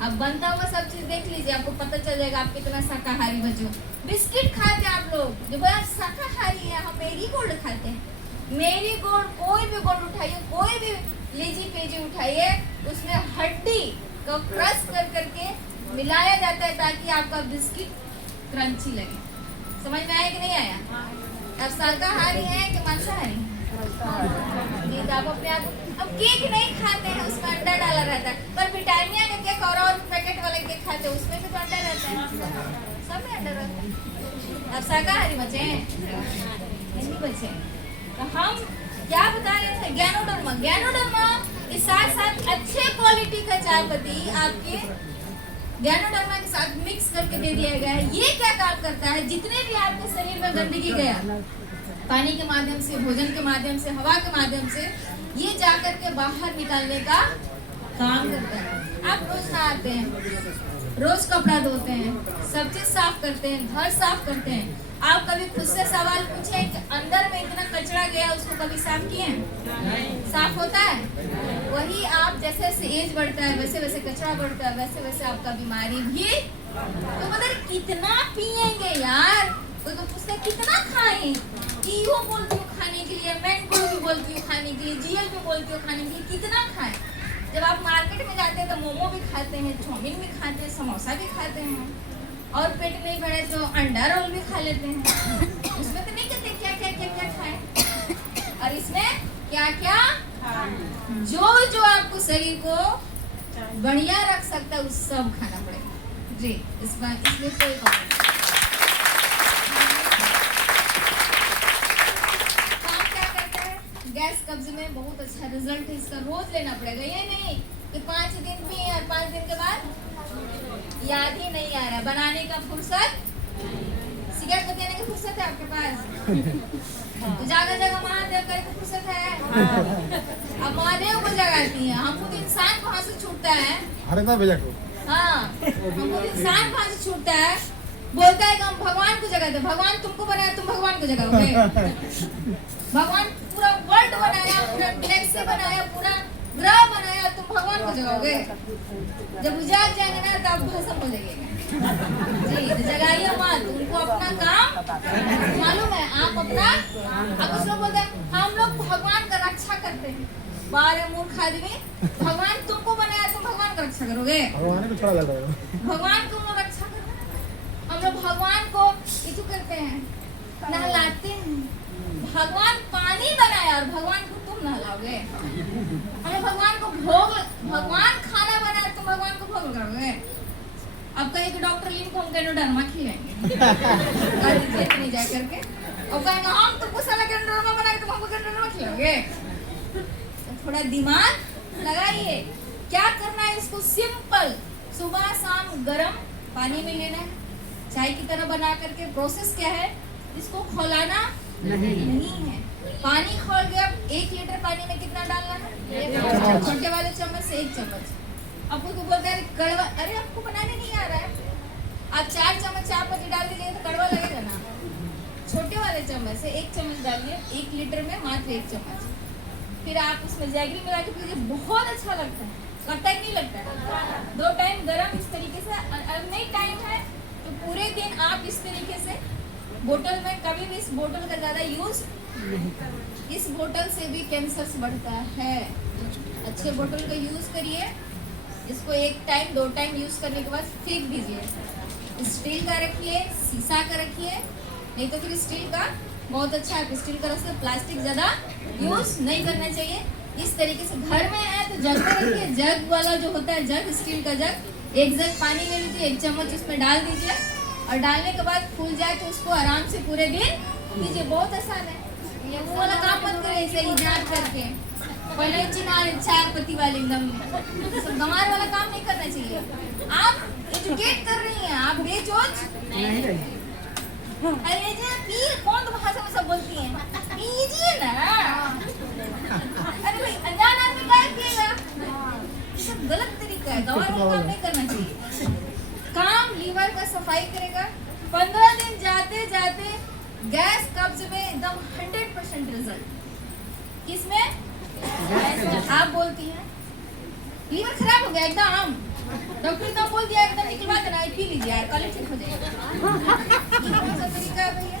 अब बनता हुआ सब चीज देख लीजिए, आपको पता चल जाएगा आप कितना शाकाहारी बचो। बिस्किट खाते हैं आप लोग, जो बोला शाकाहारी है, हम मेरी गोल्ड खाते हैं। मेरी गोल्ड, कोई भी गोल्ड उठाइए, कोई भी लीजी पेजी उठाइए, उसमें हड्डी को क्रश कर करके मिलाया जाता है ताकि आपका बिस्किट क्रंची लगे। समझ में आया कि नहीं आया? अब शाकाहारी है कि मांसाहारी? आप अपने आप अब केक नहीं खाते हैं, उसमें अंडा डाला रहता है, पर ब्रिटानिया का केक और पैकेट वाले केक खाते हैं उसमें भी तो अंडा रहता है, सब में अंडा रहता है। अब शाकाहारी बचे नहीं बचे। तो हम क्या बता रहे थे? गैनोडर्मा। गैनोडर्मा के साथ साथ अच्छे क्वालिटी का चाय पत्ती आपके गैनोडर्मा के साथ मिक्स करके दे दिया गया है। ये क्या काम करता है? जितने भी आपके शरीर में गंदगी गया, पानी के माध्यम से, भोजन के माध्यम से, हवा के माध्यम से, ये जाकर के बाहर निकालने का काम करता है। आप रोज नहाते हैं, रोज कपड़ा धोते हैं, सब चीज साफ करते हैं, घर साफ करते हैं। आप कभी खुद से सवाल पूछे कि अंदर में इतना कचरा गया उसको कभी साफ किए? साफ होता है? वही आप जैसे जैसे एज बढ़ता है वैसे वैसे कचरा बढ़ता है, वैसे वैसे आपका बीमारी भी तो मतलब कितना पिएंगे यार। कोई को पूछता है कितना खाएं, ईओ बोलती हूँ खाने के लिए, मैंगो भी बोलती हूँ खाने के लिए, जीएल भी बोलती हूँ खाने के लिए, कितना खाएं। जब आप मार्केट में जाते हैं तो मोमो भी खाते हैं, चाउमीन भी खाते हैं, समोसा भी खाते हैं, और पेट नहीं भरे तो अंडा रोल भी खा लेते हैं। उसमें तो नहीं कहते क्या क्या क्या क्या खाएं, और इसमें क्या क्या जो जो आपको शरीर को बढ़िया रख सकता है उस सब खाना पड़ेगा जी। इसमें कोई काम क्या करता है, गैस कब्ज में बहुत अच्छा रिजल्ट है इसका, रोज लेना पड़ेगा। ये नहीं कि 5 दिन में और 5 दिन के बाद याद ही नहीं आ रहा, बनाने का फुर्सत, सिगरेट बजाने की फुर्सत है आपके पास, तो जगह जगह महादेव करे तो फुर्सत है। अब महादेव को जगाती है, हम खुद इंसान कहाँ से छूटता है, हाँ हम खुद इंसान कहाँ से छूटता है, बोलता है कि हम भगवान को जगाते, भगवान तुमको बनाया, तुम भगवान को जगाओगे। भगवान पूरा वर्ल्ड बनाया, पूरा गैलेक्सी बनाया, पूरा ग्रह बनाया, तुम भगवान को जगाओगे। जब उजाग जाएंगे ना तब भस्म हो जाएगा जी। तो जगाइए मत, उनको अपना काम मालूम है, आप अपना, आप कुछ लोग बोलते हैं हम लोग भगवान का रक्षा करते हैं, बारे मूर्ख आदमी, भगवान तुमको बनाया, तुम भगवान का रक्षा करोगे, भगवान को हम रक्षा करते हैं। हम लोग भगवान को इतू करते हैं, नहलाते हैं, भगवान पानी बनाया और भगवान को तुम नहलाओगे। हमें भगवान को भोग, भगवान खाना बनाया तुम भगवान को भोग लगाओगे। अब कहीं डॉक्टर लिन को हम कैनोडर्मा खिलाएंगे नहीं जा करके, और कहेंगे हम तुमको साला कैनोडर्मा बना के तुम हमको कैनोडर्मा खिलाओगे। तो थोड़ा दिमाग लगाइए, क्या करना है इसको सिंपल, सुबह शाम गर्म पानी में लेना है, चाय की तरह बना करके। प्रोसेस क्या है, इसको खौलाना नहीं है। पानी खोल गया, 1 लीटर पानी में कितना डालना है, छोटे वाले चम्मच से 1 चम्मच। अब कोई को बोलता है कड़वा, अरे आपको बनाने नहीं आ रहा है, आप 4 चम्मच चाय पत्ती डाल दीजिए तो कड़वा लगेगा ना। छोटे वाले चम्मच से 1 चम्मच डालिए, 1 लीटर में मात्र 1 चम्मच। फिर आप उसमें जैगरी मिला के पीजिए, बहुत अच्छा लगता है, लगता है नहीं लगता है। 2 टाइम गरम इस तरीके से, अगर नहीं टाइम है तो पूरे दिन आप इस तरीके से बोतल में, कभी भी इस बोतल का ज़्यादा यूज, इस बोतल से भी कैंसर बढ़ता है। अच्छे बोतल का यूज करिए, इसको 1 टाइम 2 टाइम यूज करने के बाद फेंक दीजिए। स्टील का रखिए, शीशा का रखिए, नहीं तो फिर स्टील का बहुत अच्छा है, स्टील का रखिए, प्लास्टिक ज़्यादा यूज नहीं करना चाहिए। इस तरीके से घर में है तो जग में रखिए, जग वाला जो होता है जग, स्टील का जग, 1 जग पानी ले लीजिए, 1 चम्मच उसमें डाल दीजिए, और डालने के बाद फूल जाए तो उसको आराम से पूरे दिन लीजिए। बहुत आसान है, ये वो वाला काम मत करें ऐसे इजाद करके, पहले चाय पत्ती वाले एकदम गंवार वाला काम नहीं करना चाहिए। आप एजुकेट कर रही हैं, आप बेचोच नहीं रही। अरे जी पीर कौन तो भाषा में सब बोलती हैं, पीजिए ना। अरे भाई अनजान आदमी क्या पिएगा, ये सब गलत तरीका है, गंवार वाला काम नहीं करना चाहिए। काम लीवर का सफाई करेगा। 15 दिन जाते जाते गैस कब्ज में एकदम 100% रिजल्ट। किसमें? आप बोलती हैं लीवर खराब हो गया एकदम, डॉक्टर ने बोल दिया एकदम निकलवा देना, पी लीजिए यार कल ठीक हो जाएगा। ये कौन सा तरीका है भैया?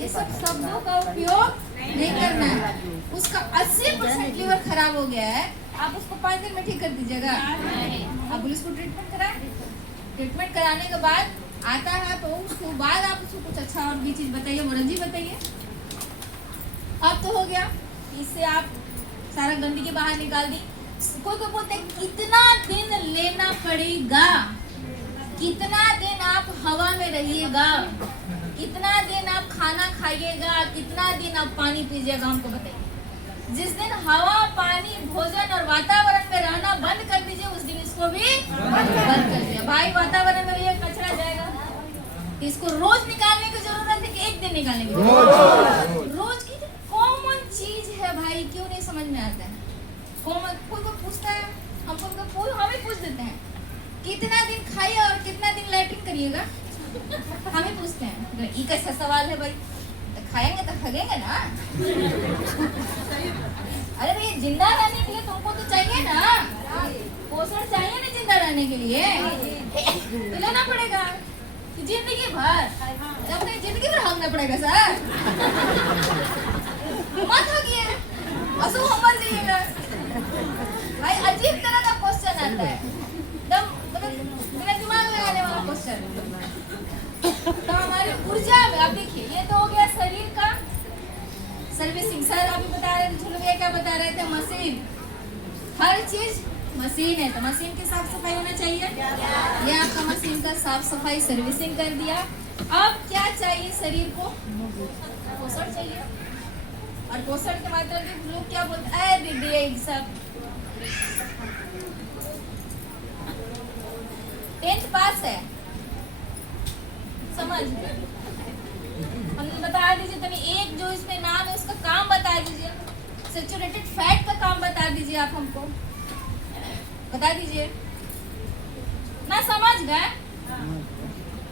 ये सब शब्दों का उपयोग नहीं करना है। उसका 80% लीवर खराब हो गया है, आप उसको 5 दिन में ठीक कर दीजिएगा। आप पुलिस को ट्रीटमेंट कराएं, ट्रीटमेंट कराने के बाद आता है तो उसके बाद आप उसको कुछ अच्छा और भी चीज बताइए, मुरंजी बताइए। अब तो हो गया, इससे आप सारा गंदगी बाहर निकाल दी। कोई को बोलते हैं कितना दिन लेना पड़ेगा, कितना दिन आप हवा में रहिएगा, कितना दिन आप खाना खाइएगा, कितना दिन आप पानी पीजिएगा, हमको बताइए। जिस दिन हवा, पानी, भोजन और वातावरण में रहना बंद कर दीजिए, उस दिन इसको भी बंद कर दिया। भाई वातावरण में रहिए, कचरा जाएगा, इसको रोज निकालने की जरूरत है कि 1 दिन निकालने की जरूरत? रोज की कॉमन चीज है भाई, क्यों नहीं समझ में आता है? कॉमन, कोई को पूछता है, हमको हम ही पूछ देते हैं कितना दिन खाइए और कितना दिन लैट्रिन करिएगा, हम ही पूछते हैं। ये कैसा सवाल है भाई? तो खाएंगे तो खगेंगे ना। अरे भैया जिंदा रहने के लिए तुमको तो चाहिए ना, पोषण चाहिए ना जिंदा रहने के लिए, तो लेना पड़ेगा कि जिंदगी भर, अपने जिंदगी भर भागना पड़ेगा सर। मत भागिए, असू मत लीजिएगा भाई। अजीब तरह का क्वेश्चन आता है, एकदम मतलब मेरा दिमाग लगाने वाला क्वेश्चन। तो हमारी ऊर्जा में आप देखिए, ये तो हो गया शरीर का सर्विसिंग। सर अभी बता रहे थे, झुलू भैया क्या बता रहे थे, मशीन, हर चीज मशीन है तो मशीन की साफ सफाई होना चाहिए। ये आपका मशीन का साफ सफाई सर्विसिंग कर दिया। अब क्या चाहिए शरीर को, पोषण चाहिए। और पोषण के माध्यम से लोग क्या बोलते हैं, दीदी ये सब 10th पास है, समझ हम बता दीजिए तभी एक जो इसमें नाम है उसका काम बता दीजिए। सैचुरेटेड फैट का काम बता दीजिए, आप हमको बता दीजिए ना। समझ गए?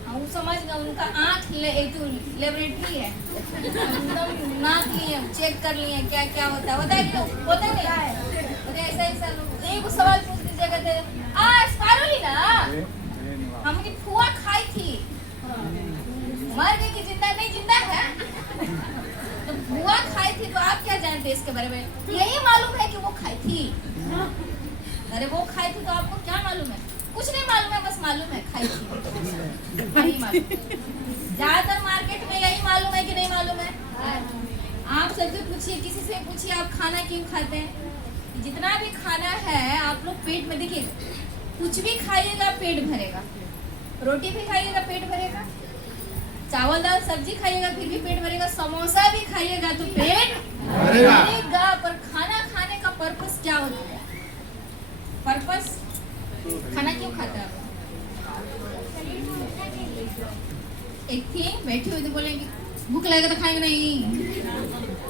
वो समझ गए। उनका आँख लेबोरेटरी है, नाक लिए चेक कर लिए क्या क्या होता है, होता है कि होता नहीं? ऐसा ऐसा लोग एक सवाल पूछ दीजिए, कहते स्पाइरुलिना हमने फुआ खाई थी, मर गई कि जिंदा? नहीं जिंदा है। तो बुआ खाई थी तो आप क्या जानते हैं इसके बारे में? यही मालूम है कि वो खाई थी। अरे वो खाई थी तो आपको क्या मालूम है? कुछ नहीं मालूम है, बस मालूम है खाई थी, यही मालूम। ज्यादातर मार्केट में यही मालूम है कि नहीं मालूम है। आप सबसे पूछिए, किसी से पूछिए आप खाना क्यों खाते हैं। जितना भी खाना है आप लोग पेट में, देखिए कुछ भी खाइएगा पेट भरेगा, रोटी भी खाइएगा पेट भरेगा, चावल दाल सब्जी खाइएगा फिर भी पेट भरेगा, समोसा भी खाइएगा तो पेट भरेगा। पर खाना खाने का पर्पस क्या होता है? पर्पस खाना क्यों खाता है? एक थी बैठी हुई तो बोलेंगे भूख लगेगा तो खाएंगे नहीं।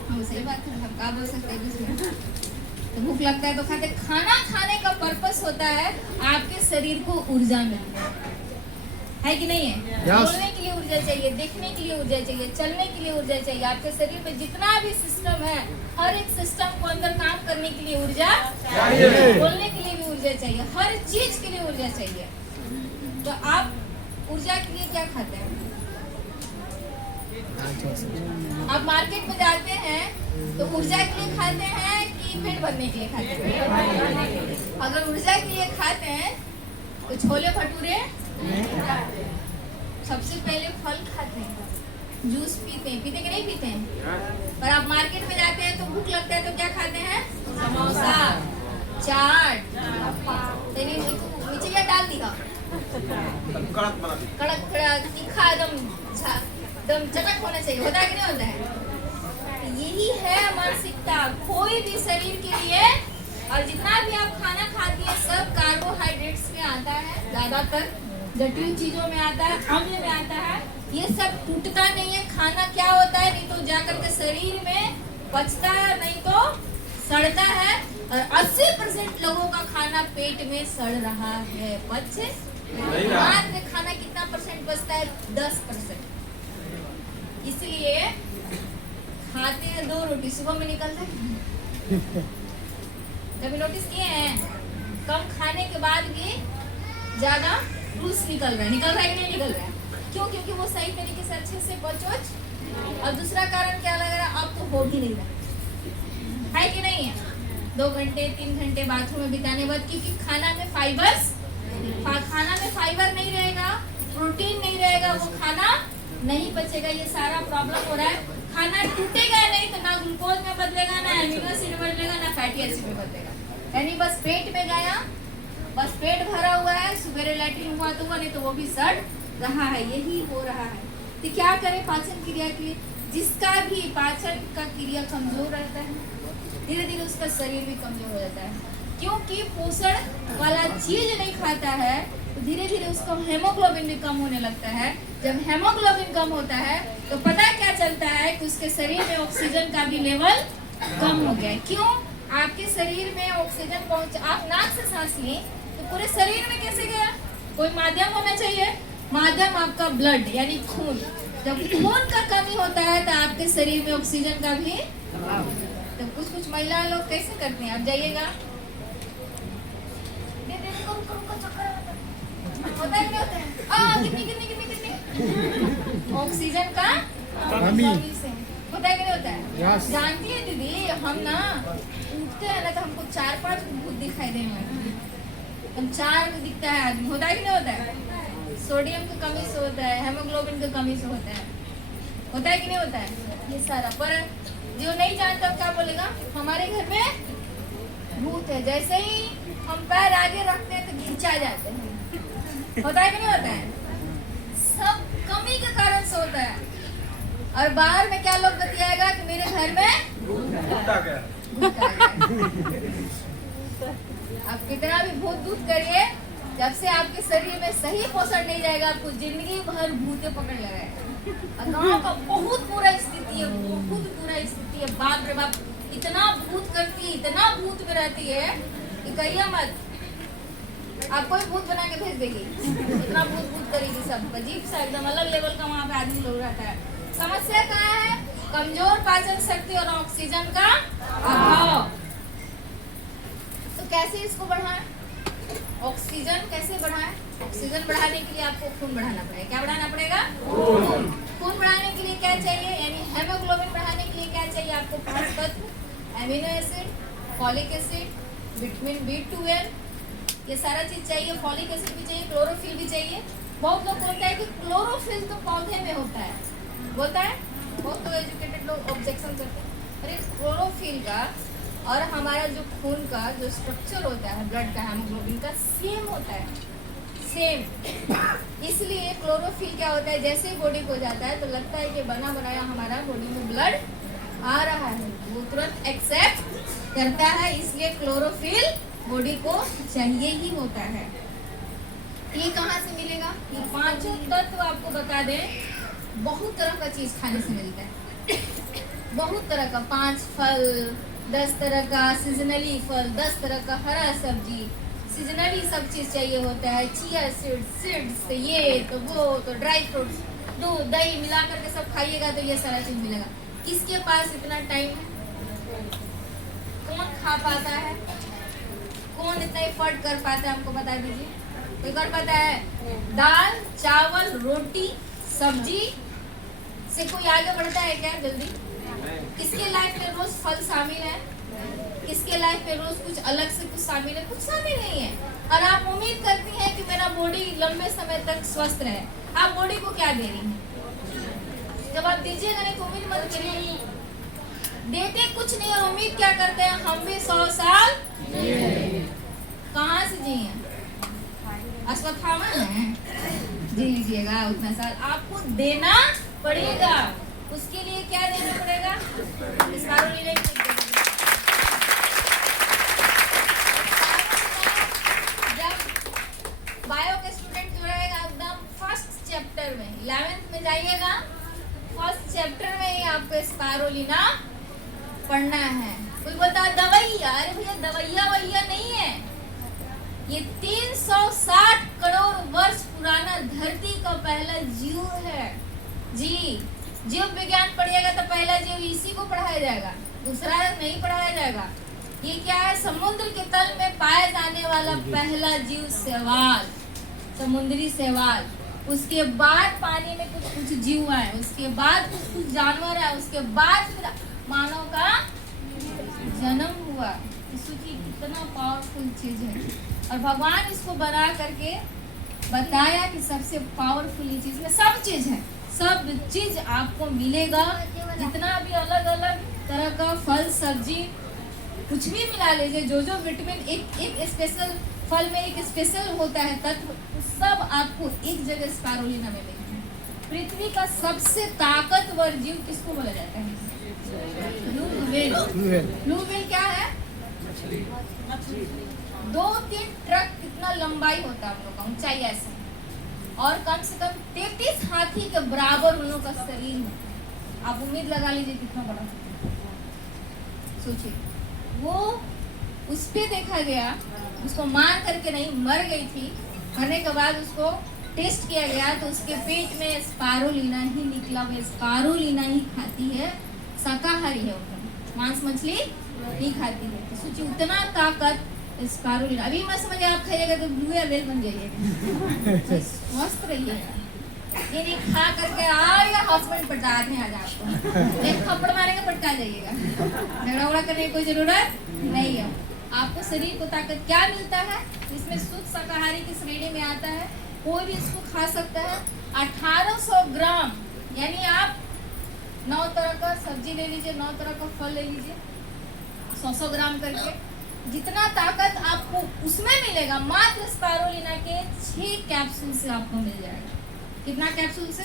हाँ सही बात है, हम क्या बोल सकते हैं दूसरे। तो भूख लगता है तो खाते। खाना खाने का पर्पस होता है आपके शरीर को ऊर्जा मिलती है कि नहीं है? बोलने के लिए ऊर्जा चाहिए, देखने के लिए ऊर्जा चाहिए, चलने के लिए ऊर्जा चाहिए। आपके शरीर में जितना भी सिस्टम है, हर एक सिस्टम को अंदर काम करने के लिए ऊर्जा चाहिए, बोलने के लिए भी ऊर्जा चाहिए, हर चीज के लिए ऊर्जा चाहिए। तो आप ऊर्जा के लिए क्या खाते हैं? आप मार्केट में जाते हैं तो ऊर्जा के लिए खाते हैं कि पेट भरने के लिए खाते हैं? अगर ऊर्जा के लिए खाते हैं तो छोले भटूरे, सबसे पहले फल खाते हैं, जूस पीते हैं, पीते कि नहीं पीते हैं? पर आप मार्केट में जाते हैं तो भूख लगता है तो क्या खाते हैं? समोसा, चाट, नीचे क्या डाल दिया, कड़क तीखा एकदम चटक होना चाहिए, होता है कि नहीं होता है? यही है मानसिकता कोई भी शरीर के लिए। और जितना भी आप खाना खाती है सब कार्बोहाइड्रेट्स में आता है, ज्यादातर जटिल चीजों में आता है, अम्ल में आता है। ये सब टूटता नहीं है। खाना क्या होता है, नहीं तो जाकर के शरीर में पचता है, नहीं तो सड़ता है। और 80% लोगों का खाना पेट में सड़ रहा है। बच्चे मात्र खाना कितना परसेंट बचता है? 10%। इसलिए खाते हैं 2 रोटी, सुबह में निकलता है। कभी नोटिस किए हैं? कम खाने के बाद भी ज्यादा रूस निकल रहा है कि नहीं निकल रहा है? क्यों? क्योंकि वो सही तरीके से अच्छे से पचोच। और दूसरा कारण क्या लग रहा है? अब तो हो भी नहीं रहा है कि नहीं है? 2 घंटे 3 घंटे बाथरूम में बिताने बाद, क्योंकि खाना में फाइबर नहीं रहेगा, प्रोटीन नहीं रहेगा, वो खाना नहीं बचेगा। ये सारा प्रॉब्लम हो रहा है। खाना टूटेगा नहीं तो ना ग्लूकोज में बदलेगा, ना एमिनो एसिड में बदलेगा, ना फैटी एसिड में बदलेगा। यानी बस पेट में गया, बस पेट भरा हुआ है, सुबह लैट्रिन हुआ तो हुआ, नहीं तो वो भी सड़ रहा है। यही हो रहा है। तो क्या करें पाचन क्रिया के लिए? जिसका भी पाचन का क्रिया कमजोर रहता है, धीरे धीरे उसका शरीर भी कमजोर हो जाता है। क्योंकि पोषण वाला चीज नहीं खाता है तो धीरे धीरे उसका हेमोग्लोबिन भी कम होने लगता है। जब हेमोग्लोबिन कम होता है तो पता क्या चलता है कि उसके शरीर में ऑक्सीजन का भी लेवल कम हो गया है। क्यों? आपके शरीर में ऑक्सीजन पहुंच, आप नाक से सांस लें तो पूरे शरीर में कैसे गया? कोई माध्यम होना चाहिए। माध्यम आपका ब्लड यानी खून। जब खून का कमी होता है तो आपके शरीर में ऑक्सीजन का भी, तो कुछ कुछ महिला लोग कैसे करती हैं, आप जाइएगा होता है, क्या होता है, कितनी कितनी कितनी कितनी ऑक्सीजन का कमी से होता है कि नहीं होता है। जानती है दीदी, हम ना उठते हैं ना तो हमको 4-5 भूत दिखाई देने लगते हैं, हम 4 दिखता है आदमी, होता है कि नहीं होता है। सोडियम की कमी से होता है, हेमोग्लोबिन की कमी से होता है कि नहीं होता है ये सारा। पर जो नहीं जानता क्या बोलेगा, हमारे घर में भूत है, जैसे ही हम पैर आगे रखते हैं तो खिंचा जाते हैं, होता है कि नहीं होता है। सब कमी के कारण से होता है। और बाहर में क्या लोग बतियाएगा कि मेरे घर में भूत आ गया। आप कितना भी भूत दूत करिए, जब से आपके शरीर में सही पोषण नहीं जाएगा, आपको जिंदगी भर भूते पकड़ लगाएगा। गाँव का बहुत बुरा स्थिति है, बहुत बुरा स्थिति है, बाप रे बाप, इतना भूत करती है, इतना भूत में रहती है कि कहिए मत, आपको ही भूत बना के भेज देगी, इतना भूत भूत करेगी। सब अजीब सा एकदम अलग लेवल का वहाँ पे आदमी लोग रहता है। समस्या कहाँ है, कमजोर पाचन शक्ति और ऑक्सीजन का अभाव। तो कैसे इसको बढ़ाएं, ऑक्सीजन कैसे बढ़ाएं। ऑक्सीजन बढ़ाने के लिए आपको खून बढ़ाना पड़ेगा। क्या बढ़ाना पड़ेगा, खून बढ़ाने के लिए क्या चाहिए, यानी हेमोग्लोबिन बढ़ाने के लिए क्या चाहिए आपको, 5 तत्व, amino acid, folic acid, vitamin B12, ये सारा चीज चाहिए। फॉलिक एसिड भी चाहिए, क्लोरोफिल भी चाहिए। बहुत लोग बोलते हैं कि क्लोरोफिल तो पौधे में होता है, बोलता है, बहुत तो एजुकेटेड लोग ऑब्जेक्शन करते हैं, अरे क्लोरोफिल का और हमारा जो खून का जो स्ट्रक्चर होता है ब्लड का, हेमोग्लोबिन का सेम होता है, सेम। इसलिए क्लोरोफिल क्या होता है, जैसे ही बॉडी को जाता है तो लगता है कि बना बनाया हमारा बॉडी में ब्लड आ रहा है, वो तुरंत एक्सेप्ट करता है, इसलिए क्लोरोफिल बॉडी को चाहिए ही होता है। ये कहाँ से मिलेगा, ये 5 तत्व आपको बता दें, बहुत तरह का चीज खाने से मिलता है, बहुत तरह का, 5 फल, 10 तरह का सीजनली फल, 10 तरह का हरा सब्जी, सीजनली सब चीज चाहिए होता है, चिया सीड्स, ये तो वो तो ड्राई फ्रूट्स, दूध दही मिला करके सब खाइएगा तो ये सारा चीज मिलेगा। किसके पास इतना टाइम है, कौन खा पाता है, कौन इतना एफर्ट कर पाता है, हमको बता दीजिए, कोई कर पाता है। दाल चावल रोटी सब्जी से कोई आगे बढ़ता है क्या जल्दी। किसके लाइफ में रोज फल शामिल है, किसके लाइफ में रोज कुछ अलग से कुछ शामिल है, कुछ शामिल नहीं है। और आप उम्मीद करती हैं कि मेरा बॉडी लंबे समय तक स्वस्थ रहे, आप बॉडी को क्या दे रही हैं। जब आप दीजिएगा नहीं तो उम्मीद मत करिए, देते कुछ नहीं और उम्मीद क्या करते हैं, हम भी 100 साल कहाँ से जिए, अश्वत्थामा है, जी लीजिएगा उतना साल, आपको देना पड़ेगा। उसके लिए क्या देना पड़ेगा, स्पारुलिना जब बायो के स्टूडेंट जो रहेगा एकदम फर्स्ट चैप्टर में 11th में जाइएगा, फर्स्ट चैप्टर में ही आपको स्पारुलिना पढ़ना है। कोई बोलता है दवाइया, अरे भैया दवाइया वैया नहीं है, ये 360 करोड़ वर्ष पुराना धरती का पहला जीव है जी। जीव विज्ञान पढ़िएगा तो पहला जीव इसी को पढ़ाया जाएगा, दूसरा नहीं पढ़ाया जाएगा। ये क्या है, समुद्र के तल में पाया जाने वाला पहला जीव शैवाल, समुद्री शैवाल। उसके बाद पानी में कुछ कुछ जीव आए, उसके बाद कुछ कुछ जानवर आए, उसके बाद फिर मानव का जन्म हुआ। सोचिए कितना पावरफुल चीज है। और भगवान इसको बना करके बताया कि सबसे पावरफुल ये चीज में सब चीज है, सब चीज आपको मिलेगा। जितना भी अलग अलग तरह का फल सब्जी कुछ भी मिला लीजिए, जो जो विटामिन एक स्पेशल फल में एक स्पेशल होता है तत्व, सब आपको एक जगह स्पारुलिना में मिलेगा। पृथ्वी का सबसे ताकतवर जीव किसको बोला जाता है, ब्लू व्हेल। ब्लू व्हेल क्या है, 2-3 ट्रक कितना लंबाई होता है हम लोग का, ऊंचाई ऐसा, और कम से कम 33 हाथी के बराबर उन लोग का शरीर है। आप उम्मीद लगा लीजिए कितना बड़ा। सोचिए वो उस पे देखा गया, उसको मार करके नहीं, मर गई थी, मरने के बाद उसको टेस्ट किया गया तो उसके पेट में स्पारुलिना ही निकला। वो स्पारुलिना ही खाती है, शाकाहारी है, वो मांस मछली नहीं खाती है। तो सोचिए उतना ताकत स्पारुलिना। अभी मैं समझ आप खाइएगा तो ब्लू वेल बन जाइएगा, स्वस्थ रहिएगा। ये नहीं खा करके आएगा हस्बैंड पटाते हैं आज आपको, एक थप्पड़ मारेंगे पटका जाइएगा। झगड़ा उगड़ा करने की कोई जरूरत नहीं है। आपको शरीर को ताकत क्या मिलता है? इसमें शुद्ध शाकाहारी की श्रेणी में आता है, कोई भी इसको खा सकता है। 1800 ग्राम, यानी आप 9 तरह का सब्जी ले लीजिए, 9 तरह का फल ले लीजिए, 100 ग्राम करके, जितना ताकत आपको उसमें मिलेगा मात्र स्पारुलिना के 6 कैप्सूल से आपको मिल जाएगा। कितना कैप्सूल से?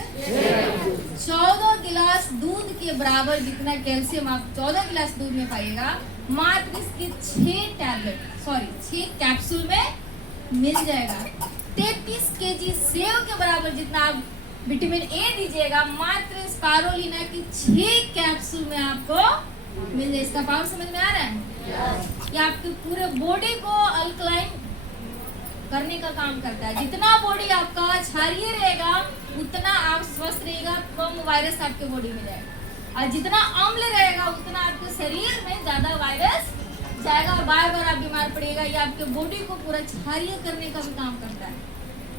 14 गिलास दूध के बराबर जितना कैल्शियम आप 14 गिलास दूध में पाइएगा, मात्र इसके 6 कैप्सूल में मिल जाएगा। 33 केजी सेव के बराबर जितना आप विटामिन ए दीजिएगा, मात्र स्पारुलिना की 6 कैप्सूल में आपको मिल जाए। इसका पावर समझ में आ रहा है? ये आपके पूरे बॉडी को अल्कलाइन करने का काम करता है। जितना बॉडी आपका क्षारीय रहेगा उतना आप स्वस्थ रहेगा, कम वायरस आपके बॉडी में जाएगा। और जितना अम्ल रहेगा उतना आपके शरीर में ज्यादा वायरस जाएगा, बार बार आप बीमार पड़ेगा। ये आपके बॉडी को पूरा क्षारीय करने का भी काम करता है।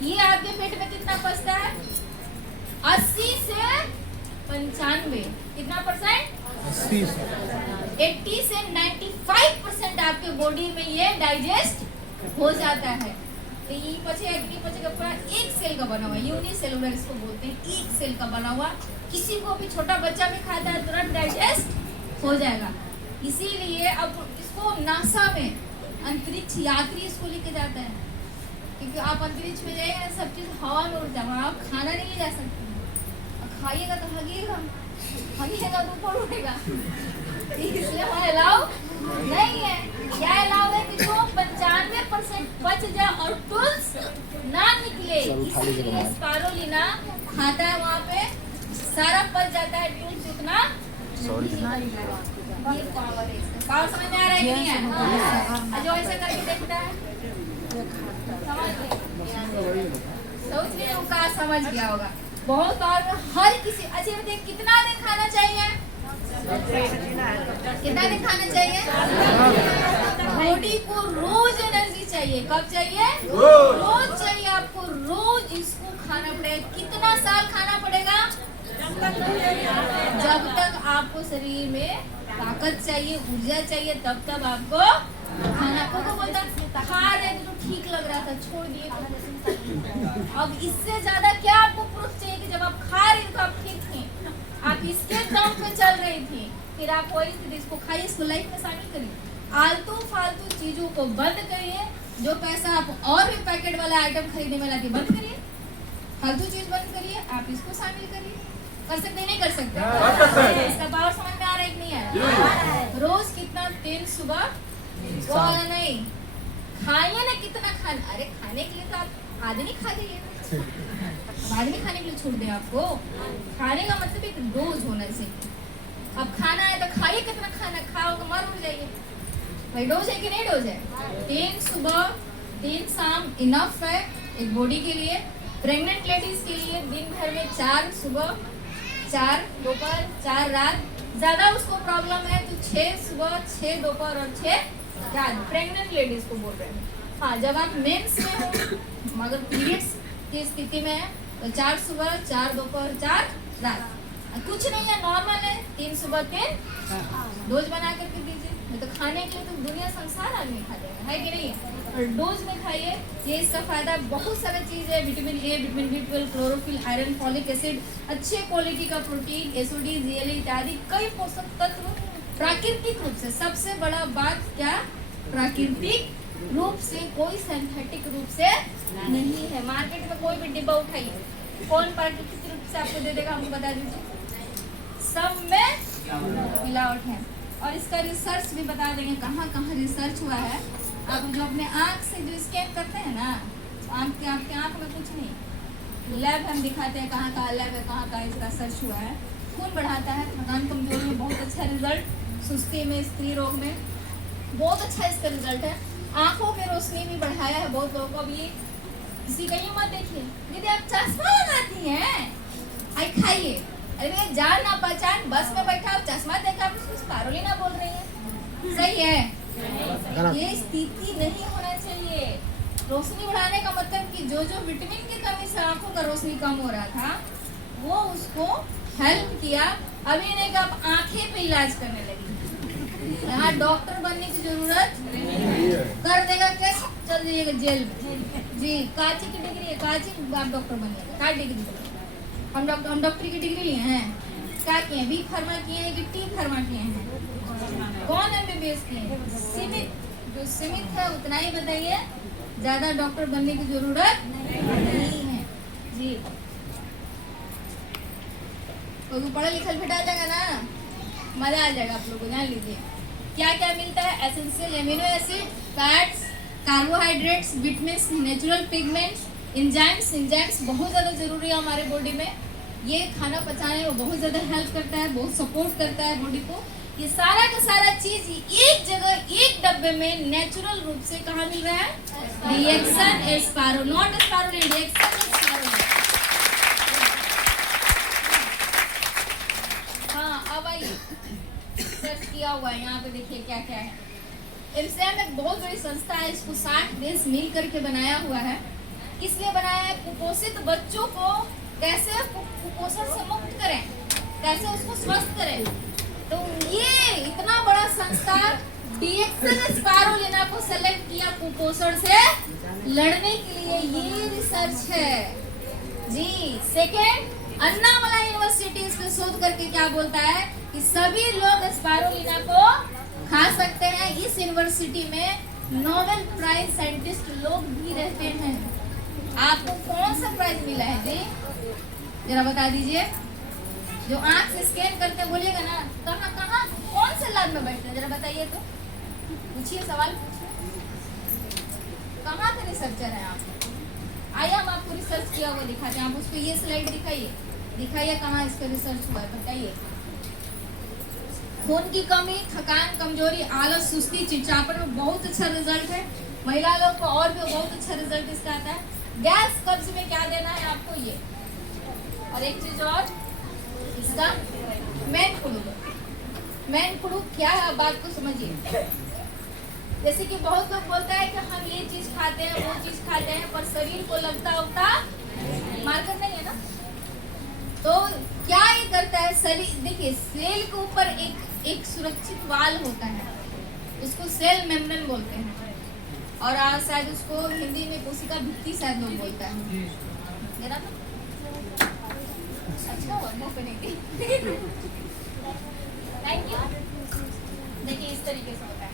ये आपके पेट में कितना पचता है? 80 से 95। कितना परसेंट? 80 से 95% आपके बॉडी में ये डाइजेस्ट हो जाता है। तो ये पचेगा पूरा एक सेल का बना हुआ, यूनिसेलुलर इसको बोलते हैं, एक सेल का बना हुआ। किसी को भी छोटा बच्चा भी खाता है तुरंत डाइजेस्ट हो जाएगा। इसीलिए अब इसको नासा में अंतरिक्ष यात्री इसको लेके जाता है, क्योंकि आप अंतरिक्ष में जाइए सब चीज हवा में उड़ जाएगा, आप खाना नहीं ले जा सकते। खाइएगा तो हगेगा तो ऊपर उड़ेगा, इसलिए वहाँ अलाउ नहीं है। क्या अलाउ है कि जो 95% बच जाए और टूल्स ना निकले, इसलिए स्पारुलिना खाता है, वहाँ पे सारा बच जाता है, टूल्स उतना ये पावर है इसका। पावर समझ में आ रहा है कि नहीं है? जो ऐसा करके देखता है सोच रही हूँ का समझ गया होगा। बहुत बार हर किसी अच्छे बताइए कितना दिन खाना चाहिए? कितना दिन खाना चाहिए? बॉडी को रोज एनर्जी चाहिए। कब चाहिए? रोज चाहिए आपको, रोज इसको खाना पड़ेगा। कितना साल खाना पड़ेगा? जब तक आपको शरीर में ताकत चाहिए, ऊर्जा चाहिए, तब तक आपको खाना को बोलता खा रहे तो ठीक लग रहा था, छोड़ दिए। अब इससे ज्यादा क्या आपको प्रूफ चाहिए कि जब आप खा रही तो आप ठीक थे, आप इसके दम पे चल रही थी, फिर आप वही स्थिति इसको खाइए, इसको लाइफ में शामिल करिए। आलतू फालतू चीजों को बंद करिए। जो पैसा आप और भी पैकेट वाला आइटम खरीदने में लाती बंद करिए, फालतू चीज बंद करिए, आप इसको शामिल करिए। कर सकते नहीं कर सकते? इसका पावर समझ में आ रहा है कि नहीं है? रोज कितना तेल सुबह वो वाला नहीं खाइए ना, कितना खाना। अरे खाने के लिए तो आप आधे नहीं खा जाइए, आधे नहीं खाने के लिए छोड़ दे। आपको खाने का मतलब एक डोज होना चाहिए। अब खाना है तो खाइए, कितना खाना खाओ तो मर उड़ जाइए। भाई डोज है कि नहीं डोज है? 3 सुबह 3 शाम इनफ है एक बॉडी के लिए। प्रेग्नेंट लेडीज के लिए दिन भर में 4 सुबह 4 दोपहर 4 रात। ज्यादा उसको प्रॉब्लम है तो 6 सुबह 6 दोपहर और 6 रात। प्रेग्नेंट लेडीज को बोल रहे हैं। हाँ, जब आप मेंस में हो मगर पीरियड्स की स्थिति में है तो 4 सुबह 4 दोपहर 4 रात। कुछ नहीं है, नॉर्मल है, 3 सुबह 3 डोज बना करके दीजिए। नहीं तो खाने के लिए तो दुनिया संसार आदमी खा जाएगा, है कि नहीं? और डोज में खाइए। ये इसका फायदा बहुत सारी चीज़ है, vitamin A, vitamin B12, chlorophyll, iron, folic acid, अच्छे क्वालिटी का प्रोटीन, एसओडी, जीएलई इत्यादि कई पोषक तत्व प्राकृतिक रूप से। सबसे बड़ा बात क्या? प्राकृतिक रूप से, कोई सिंथेटिक रूप से नहीं है। मार्केट में कोई भी डिब्बा उठाइए, कौन प्राकृतिक रूप से आपको दे देगा? हमको बता दीजिए। सब में मिलावट है। और इसका रिसर्च भी बता देंगे कहाँ कहाँ रिसर्च हुआ है। आप जो अपने आँख से जो स्कैन करते हैं ना, आपके आँख में कुछ नहीं, लैब हम दिखाते हैं कहाँ कहाँ लैब है, कहाँ कहाँ इसका सर्च हुआ है। खून बढ़ाता है, थकान कमजोरी में बहुत अच्छा रिजल्ट, सुस्ती में, स्त्री रोग में बहुत अच्छा इसका रिजल्ट है। आँखों की रोशनी भी बढ़ाया है बहुत लोगों को। अब ये किसी का यूं मत देखिए, दीदी आप चश्मा लगाती हैं, आई खाइए। अरे भैया जान ना पहचान, बस में बैठा आप चश्मा देखा, आप उसको स्पारुलिना बोल रही है, सही है? ये स्थिति नहीं होना चाहिए। रोशनी बढ़ाने का मतलब कि जो जो विटामिन की कमी से आंखों का रोशनी कम हो रहा था वो उसको हेल्प किया। अभी नहीं कि आप आंखें पे इलाज करने लगी। यहाँ डॉक्टर बनने की जरूरत कर देगा, कैसे चल जाइएगा जेल में जी। काची की डिग्री है, काची आप डॉक्टर बनिएगा, क्या डिग्री? हम डॉक्टरी की डिग्री लिए हैं, क्या किए? बी फार्मा किए हैं कि टी फार्मा किए हैं? कौन एमबीबीएस किए हैं? सीमित, जो सीमित है उतना ही बताइए, ज्यादा डॉक्टर बनने की जरूरत नहीं है जी। कोई पढ़ा लिखा भेटा जाएगा ना, मजा आ जाएगा आप लोगों को। जान लीजिए क्या क्या मिलता है, essential amino acid, fats, carbohydrates, vitamins, natural pigments, enzymes बहुत ज़्यादा जरूरी है हमारे बॉडी में। ये खाना पचाने में बहुत ज़्यादा हेल्प करता है, बहुत सपोर्ट करता है बॉडी को। ये सारा का सारा चीज एक जगह एक डब्बे में नेचुरल रूप से कहाँ मिल रहा है? रिएक्शन एस्पारो, नॉट एस्पारो, रिएक्शन एस्पारो। हाँ अब आइए, सर्च किया हुआ है यहाँ पे, देखिए क्या क्या है। एमसीएम एक बहुत बड़ी संस्था है, इसको 60 देश मिल करके बनाया हुआ है। किस लिए बनाया है? कुपोषित बच्चों को कैसे कुपोषण से मुक्त करें, कैसे उसको स्वस्थ करें। तो ये इतना बड़ा संस्था रिएक्शन स्पारुलिना को सेलेक्ट किया कुपोषण से लड़ने के लिए। ये रिसर्च है जी। सेकेंड, अन्नामला यूनिवर्सिटी इस पे शोध करके क्या बोलता है कि सभी लोग स्पारुलिना को खा सकते हैं। इस यूनिवर्सिटी में नोबेल प्राइज साइंटिस्ट लोग भी रहते हैं। आपको कौन सा प्राइज मिला है जी, जरा बता दीजिए। जो आंख से स्कैन करते बोलिएगा ना, कहाँ कहाँ कौन से लैब में बैठते हैं, जरा बताइए तो, पूछिए, सवाल पूछिए। कहाँ के रिसर्चर हैं आप? आइए हम आपको रिसर्च किया हुआ दिखाते हैं। आप उस पर ये स्लाइड दिखाइए कहाँ इस पर रिसर्च हुआ है, बताइए। खून की कमी, थकान, कमजोरी, आलस, सुस्ती, चिड़चिड़ापन में बहुत अच्छा रिजल्ट है। महिला लोग को और भी बहुत अच्छा रिजल्ट इसका आता है। गैस कब्ज में क्या देना है आपको, ये। और एक चीज और, इसका मेन कुड़ू क्या है, आप बात को समझिए। जैसे कि बहुत लोग बोलते हैं कि हम ये चीज खाते हैं, वो चीज खाते हैं, पर शरीर को लगता होता मार्कर नहीं है ना। तो क्या ये करता है शरीर, देखिए सेल के ऊपर एक सुरक्षित वाल होता है, उसको सेल मेम्ब्रेन बोलते हैं। और शायद उसको हिंदी में कोशिका भित्ति शायद लोग बोलता है। जरा तो अच्छा हुआ मुंह पे नहीं थी। Thank you. देखिए इस तरीके से होता है।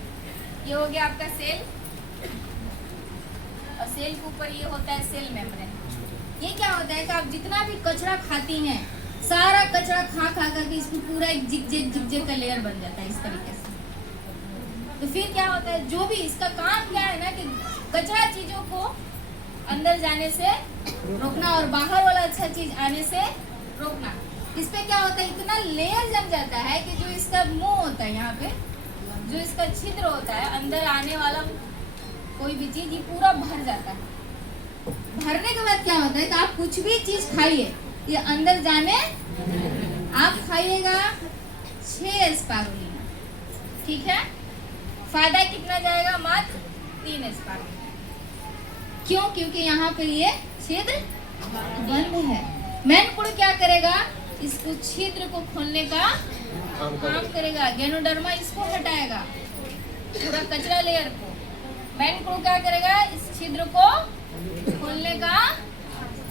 ये हो गया आपका सेल, और सेल के ऊपर ये होता है सेल मेम्ब्रेन। ये क्या होता है कि आप जितना भी कचरा खाती हैं, सारा कचरा खा कर के इसमें पूरा एक जिग का लेयर बन जाता है इस तरीके से। तो फिर क्या होता है, जो भी इसका काम क्या है ना कि कचरा चीजों को अंदर जाने से रोकना और बाहर वाला अच्छा चीज आने से रोकना। इस पे क्या होता है, इतना लेयर जम जाता है कि जो इसका मुंह होता है, यहाँ पे जो इसका छिद्र होता है, अंदर आने वाला कोई भी चीज ये पूरा भर जाता है। भरने के बाद क्या होता है कि आप कुछ भी चीज खाइए, ये अंदर जाने, आप खाइएगा 6 स्पारुलिना, ठीक है। फायदा कितना जाएगा, मात्र 3 स्पारुलिना। क्यों? क्योंकि यहाँ पे ये छिद्र बंद है। मेन कुड़ क्या करेगा, इसको छिद्र को खोलने का काम करेगा। गैनोडर्मा इसको हटाएगा, पूरा कचरा लेयर को। मेन कुड़ क्या करेगा, इस छिद्र को खोलने का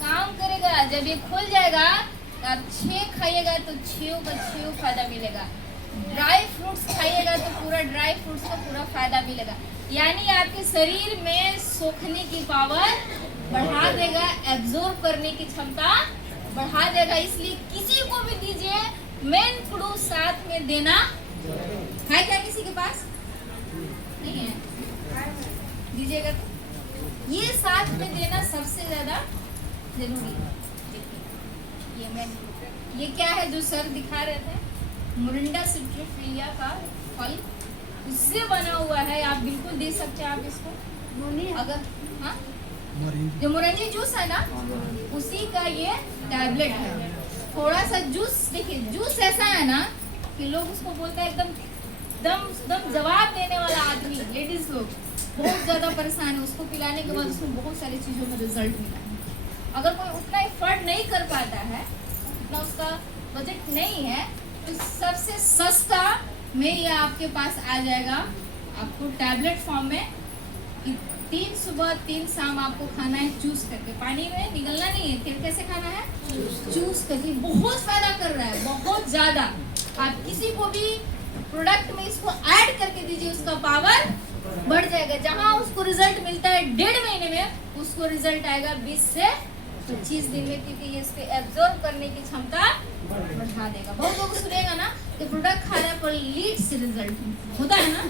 काम करेगा। जब ये खुल जाएगा तो आप 6 खाइएगा तो 6 का 6 फायदा मिलेगा। ड्राई फ्रूट्स खाइएगा तो पूरा ड्राई फ्रूट्स का पूरा फायदा मिलेगा। यानी आपके शरीर में सोखने की पावर बढ़ा देगा, एब्जॉर्ब करने की क्षमता बढ़ा देगा। इसलिए किसी को भी दीजिए, मेन फ्रूट साथ में देना है। क्या किसी के पास नहीं है? दीजिएगा तो ये साथ में देना सबसे ज्यादा जरूरी है। ये मेन फ्रूट, ये क्या है जो सर दिखा रहे थे, मोरिंडा सिट्रोफिलिया का फल, उससे बना हुआ है। आप बिल्कुल दे सकते हैं आप इसको, अगर हाँ जो मोरंजी जूस है ना, उसी का ये टैबलेट है। थोड़ा सा जूस, देखिए जूस ऐसा है ना कि लोग उसको बोलते हैं एकदम दम दम जवाब देने वाला आदमी। लेडीज लोग बहुत ज्यादा परेशान है, उसको पिलाने के बाद उसको बहुत सारी चीजों में रिजल्ट मिला है। अगर कोई उतना एफर्ट नहीं कर पाता है, उतना उसका बजट नहीं है, तो सबसे सस्ता में ये आपके पास आ जाएगा, आपको टैबलेट फॉर्म में। 3 सुबह 3 शाम आपको खाना है चूस करके, पानी में निगलना नहीं है। फिर कैसे खाना है? चूस करके। बहुत फायदा कर रहा है, बहुत ज्यादा। आप किसी को भी प्रोडक्ट में इसको ऐड करके दीजिए, उसका पावर बढ़ जाएगा। जहां उसको रिजल्ट मिलता है 1.5 महीने में, उसको रिजल्ट आएगा 20 से 25 दिन में, क्योंकि ये इसको एब्जॉर्ब करने की क्षमता बढ़ा देगा। बहुत लोग सुनेगा ना कि प्रोडक्ट खाने पर लीड से रिजल्ट होता है ना,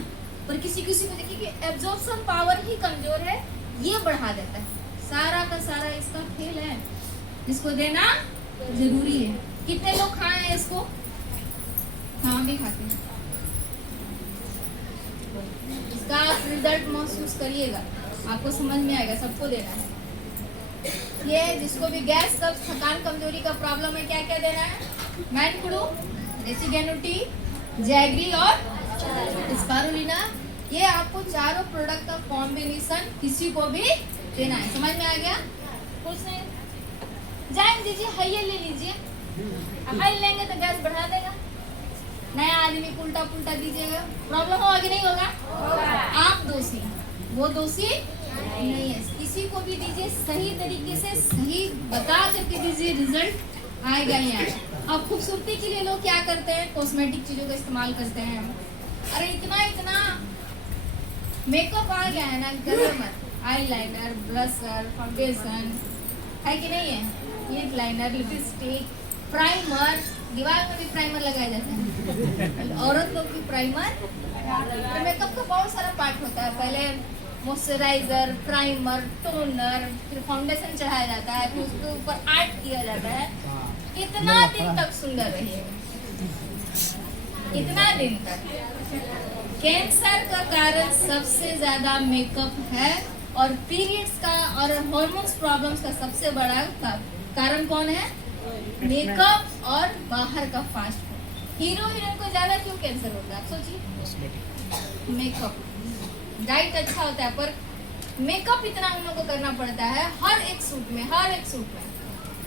पर किसी किसी को देखिए कि एब्जॉर्प्शन पावर ही कमजोर है, ये बढ़ा देता है। सारा का सारा इसका खेल है, इसको देना जरूरी है। कितने लोग खाए हैं इसको? हाँ, भी खाते हैं। इसका आप रिजल्ट महसूस करिएगा, आपको समझ में आएगा। सबको देना है ये। जिसको भी गैस, कब्ज, थकान, कमजोरी का प्रॉब्लम है, क्या क्या देना है? मैनकुडू, रेसिगेनुटी, जैगरी और स्पारुलिना। ये आपको चारों प्रोडक्ट का कॉम्बिनेशन किसी को भी देना है। समझ में आ गया? कुछ नहीं, जान दीजिए, हाइये ले लीजिए। हाई लेंगे तो गैस बढ़ा देगा। नया आदमी को उल्टा पुल्टा दीजिएगा, प्रॉब्लम होगा कि नहीं होगा? आप दोषी, वो दोषी नहीं है। किसी को भी दीजिए, सही तरीके से सही बता करके दीजिए, रिजल्ट आएगा ही आएगा। अब खूबसूरती के लिए लोग क्या करते हैं? कॉस्मेटिक चीजों का इस्तेमाल करते हैं। अरे इतना मेकअप आ गया है ना, गलत मत। आईलाइनर, ब्लशर, फाउंडेशन है कि नहीं है, लिप लाइनर, लिपस्टिक, प्राइमर। दीवार में भी प्राइमर लगाया जाता है, औरत लोग भी प्राइमर। तो मेकअप का बहुत सारा पार्ट होता है। पहले मॉइस्चराइजर, प्राइमर, टोनर, फिर फाउंडेशन चढ़ाया जाता है, फिर उसके ऊपर आर्ट किया जाता है। कितना दिन तक सुंदर रहिएगा, कितना दिन तक। कैंसर का कारण सबसे ज्यादा मेकअप है, और पीरियड्स का और हार्मोन्स प्रॉब्लम्स का सबसे बड़ा कारण कौन है? मेकअप और बाहर का फास्ट फूड। हीरो हीरोइन को ज्यादा क्यों कैंसर होता है? आप सोचिए। मेकअप, डाइट अच्छा होता है, पर मेकअप इतना उन लोगों को करना पड़ता है हर एक सूट में।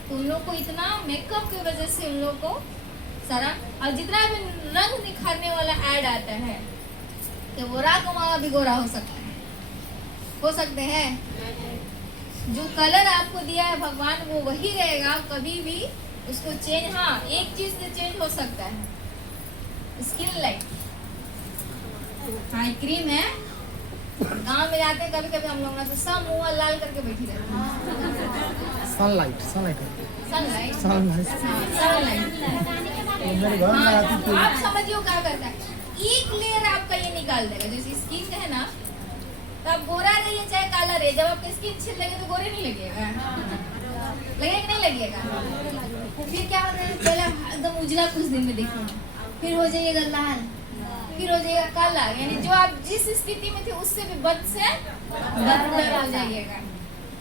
तो उन लोग को इतना मेकअप की वजह से उन लोग को सारा, और जितना भी रंग निखारने वाला ऐड आता है कि वो राकुमावा भी गोरा हो सकते हैं। जो कलर आपको दिया है भगवान, वो वही रहेगा, कभी भी उसको चेंज, हाँ एक चीज से चेंज हो सकता है, स्किन लाइट। हाँ, क्रीम है। गांव में जाते हैं कभी कभी हम लोग ना, तो सब मुंह लाल करके बैठी रहते हैं। सनलाइट आप समझिए क्या करता है, एक लेयर आपका ये निकाल देगा। जैसे स्किन का है ना, तो आप गोरा रहिए चाहे काला रहे, जब आपका स्किन छिल लगे तो गोरे नहीं लगेगा, लगेगा कि नहीं लगेगा? फिर क्या हो रहा है, पहले एकदम उजला कुछ दिन में देखिए, फिर हो जाइएगा लाल, फिर हो जाएगा काला। यानी जो आप जिस स्थिति में थे उससे भी बद से बदतर हो जाइएगा।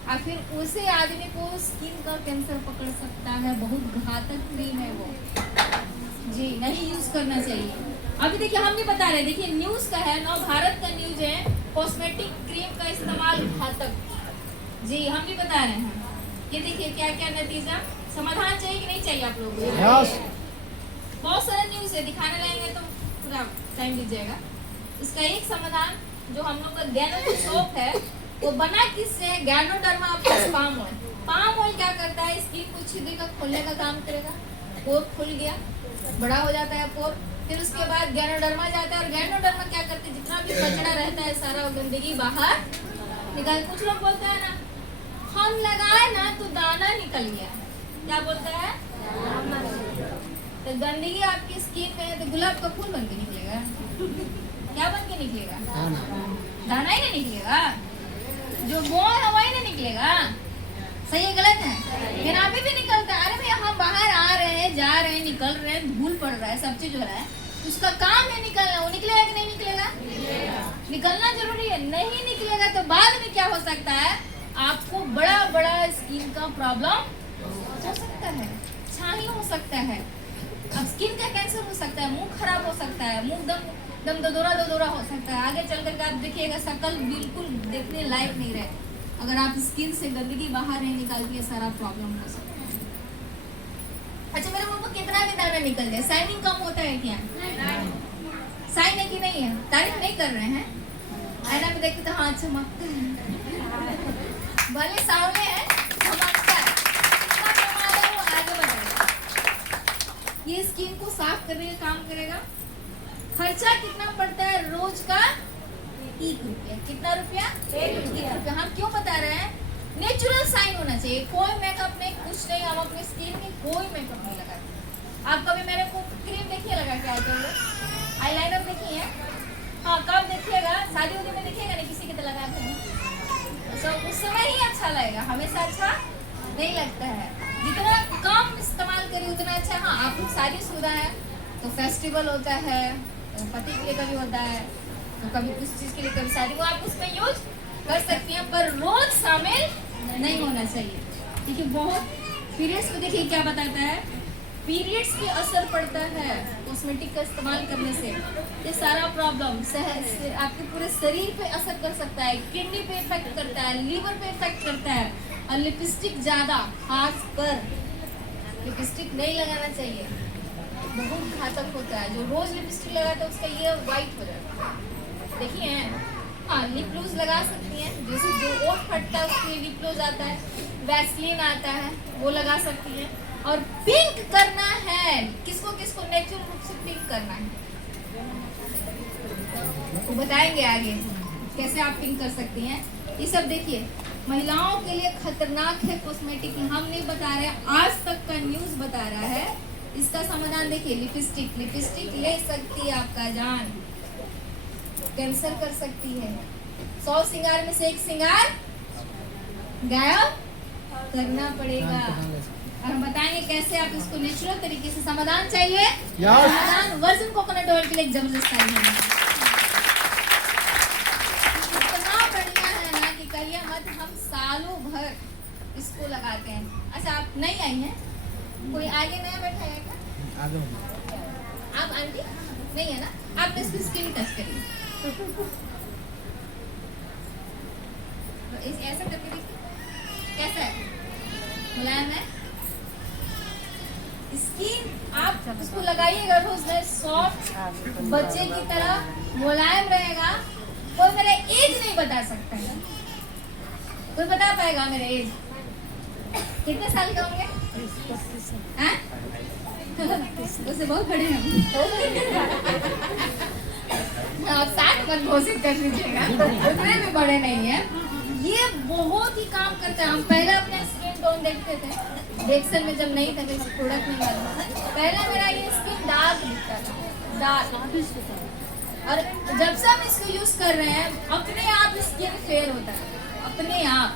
और फिर उसे आदमी को स्किन का कैंसर पकड़ सकता है। बहुत घातक क्रीम है वो जी, नहीं यूज करना चाहिए। अभी देखिए हम नहीं बता रहे, देखिए न्यूज का है, नव भारत का न्यूज है, कॉस्मेटिक क्रीम का इस्तेमाल घातक जी, हम भी बता रहे हैं। ये देखिए क्या क्या नतीजा, समाधान चाहिए कि नहीं चाहिए आप लोगों को? बहुत सारा न्यूज है, दिखाने लाएंगे तो पूरा टाइम दीजिएगा। इसका एक समाधान जो हम लोग का गैनो सोप है, वो बना किससे? Ganoderma plus palm oil. Palm oil क्या करता है? स्किन को छिदेगा, खोलने का काम करेगा। पोर खुल गया, बड़ा हो जाता है पोर। फिर उसके बाद गैनोडर्मा जाता है, और गैनोडर्मा क्या करते हैं? जितना भी कचरा रहता है सारा गंदगी बाहर निकाल। कुछ लोग बोलते हैं ना, हम लगाए ना तो दाना निकल गया। क्या बोलता है? तो गंदगी आपकी स्किन में है तो गुलाब का फूल बन के निकलेगा। क्या बन के निकलेगा? दाना ही नहीं निकलेगा। जो बोए है वही नहीं निकलेगा। सही है गलत है? फिर अभी भी निकलता है। अरे भैया हम बाहर आ रहे हैं, जा रहे हैं, निकल रहे हैं, धूल पड़ रहा है, सब चीज हो रहा है, उसका काम है निकलना। वो निकलेगा कि नहीं निकलेगा? निकलना जरूरी है। नहीं निकलेगा तो बाद में क्या हो सकता है? आपको बड़ा बड़ा स्किन का प्रॉब्लम हो सकता है, छाई हो सकता है, अब स्किन का कैंसर हो सकता है, मुंह खराब हो सकता है, मुंह दम ददोरा हो सकता है। आगे चल करके आप देखिएगा शक्ल बिल्कुल देखने लायक नहीं रहे, अगर आप स्किन से गंदगी बाहर नहीं निकालती है, सारा प्रॉब्लम हो सकता है। अच्छा, मेरे मुंह में कितना भी दाना निकल जाए, शाइनिंग कम होता है क्या? शाइन है कि नहीं है? तारीफ नहीं कर रहे हैं? आईना में देखते तो हाँ चमकता है, भले सावले है चमकता है, इतना कमाल है, वो आगे बढ़ेगा। ये स्किन को साफ करने का काम करेगा। खर्चा कितना पड़ता है रोज का? 1 रुपया। कितना रुपया? 1 रुपया। हम क्यों बता रहे हैं? नेचुरल साइन होना चाहिए, कोई मेकअप नहीं, कुछ नहीं, हम अपने स्किन में कोई मेकअप नहीं लगाते। आप कभी मेरे को क्रीम देखिए लगा के आते हुए, आईलाइनर देखी है? हाँ, कब देखिएगा? शादी वादी में देखिएगा नहीं, किसी के तो लगाते हैं, तो उस समय ही अच्छा लगेगा, हमेशा अच्छा नहीं लगता है। जितना कम इस्तेमाल करिए उतना अच्छा। हाँ, आप लोग शादी शुदा है तो फेस्टिवल होता है, तो पति के लिए कभी होता है, तो कभी कुछ चीज़ के लिए कभी शादी, वो आप उसमें यूज कर सकती हैं, पर रोज शामिल नहीं होना चाहिए। क्योंकि बहुत पीरियड्स को देखिए क्या बताता है, पीरियड्स पे असर पड़ता है कॉस्मेटिक का इस्तेमाल करने से। ये सारा प्रॉब्लम आपके पूरे शरीर पे असर कर सकता है, किडनी पे इफेक्ट करता है, लीवर पे इफेक्ट करता है। और लिपस्टिक ज़्यादा, खास कर लिपस्टिक नहीं लगाना चाहिए, बहुत घातक होता है। जो रोज लिपस्टिक लगाता है उसका ये वाइट हो जाता है, देखिए। हाँ, लिप ग्लूज लगा सकती हैं, जैसे जो ओठ फटता है उसके लिए लिप ग्लूज आता है, वैसलीन आता है, वो लगा सकती हैं। और पिंक करना है, किसको किसको नेचुरल रूप से पिंक करना है वो बताएंगे आगे कैसे आप पिंक कर सकती हैं। ये सब देखिए महिलाओं के लिए खतरनाक है कॉस्मेटिक, हम नहीं बता रहे, आज तक का न्यूज़ बता रहा है। इसका समाधान देखिए, लिपस्टिक ले सकती है आपका जान, कैंसर कर सकती है। 100 श्रृंगार में से 1 श्रृंगार गायब करना पड़ेगा। और हम बताएंगे कैसे आप इसको नेचुरल तरीके से समाधान चाहिए। समाधान वर्जिन कोकोनट ऑयल के लिए जबरदस्त आई है, इतना बढ़िया है ना कि कहिए मत, हम सालों भर इसको लगाते हैं। अच्छा, आप नहीं आई हैं, कोई आगे नया बैठा है क्या? आप आंटी नहीं है ना, आप इसकी स्किन टच करिए, ऐसा करके देखिए कैसा है, मुलायम है स्किन। आप उसको लगाइएगा रोज में, सॉफ्ट बच्चे की तरह मुलायम रहेगा। कोई मेरा एज नहीं बता सकता है, कोई बता पाएगा मेरा एज? कितने साल के होंगे? उससे बहुत बड़े हैं आप, 60 मत घोषित कर दीजिएगा, उतने भी बड़े नहीं है। ये बहुत ही काम करता है। हम पहले अपने स्किन टोन देखते थे, डेक्सन में जब नहीं था, प्रोडक्ट नहीं आता, पहले मेरा ये स्किन डार्क दिखता था, डार्क। और जब से हम इसको यूज कर रहे हैं, अपने आप स्किन फेयर होता है, अपने आप।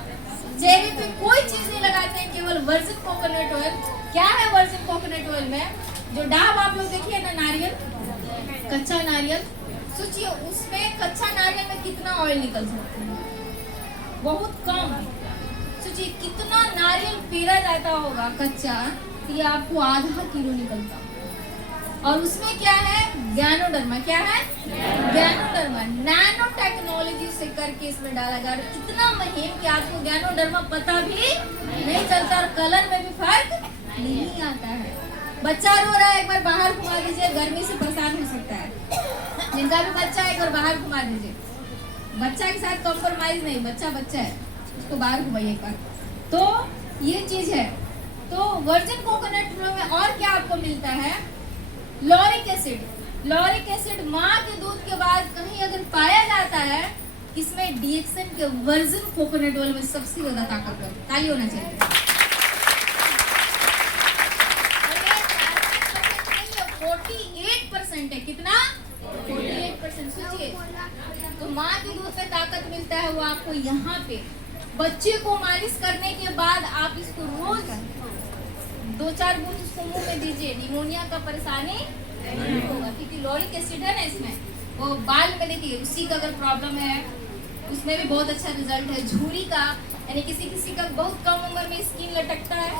चेहरे पे कोई चीज नहीं लगाते हैं, केवल वर्जिन कोकोनट ऑयल। क्या है वर्जिन कोकोनट ऑयल में? जो डाब आप लोग देखिए ना, नारियल, कच्चा नारियल, सोचिए उसमें कच्चा नारियल में कितना ऑयल निकल सकता है, बहुत कम। सोचिए कितना नारियल पेरा जाता होगा कच्चा, ये आपको आधा किलो निकलता। और उसमें क्या है? गैनोडर्मा। क्या है? गैनोडर्मा नैनो टेक्नोलॉजी से करके इसमें डाला जा रहा है, इतना महीन कि आपको गैनोडर्मा पता भी नहीं चलता, और कलर में भी फर्क नहीं आता है। बच्चा रो रहा है, एक बार बाहर घुमा दीजिए, गर्मी से परेशान हो सकता है। जिनका भी बच्चा है एक बार बाहर घुमा दीजिए, बच्चा के साथ कॉम्प्रोमाइज नहीं, बच्चा बच्चा है, उसको बाहर घुमाइए एक बार। तो ये चीज है। तो वर्जिन कोकोनट में और क्या आपको मिलता है? Lauric acid. लॉरिक एसिड माँ के दूध के बाद कहीं अगर पाया जाता है, इसमें डीएक्सन के वर्जिन कोकोनट ऑयल में सबसे ज्यादा ताकतवर, ताली होना चाहिए। 48% है, कितना? 48%। सोचिए, तो माँ के दूध पे ताकत मिलता है, वो आपको यहाँ पे बच्चे को मालिश करने के बाद आप इसको रोज 2-4 बूंद उसको मुंह में दीजिए, निमोनिया का परेशानी नहीं होगा। क्योंकि लॉरिक एसिड है ना इसमें, वो बाल में देखिए, उसी का अगर प्रॉब्लम है, उसमें भी बहुत अच्छा रिजल्ट है। झुर्री का, यानी किसी किसी का बहुत कम उम्र में स्किन लटकता है,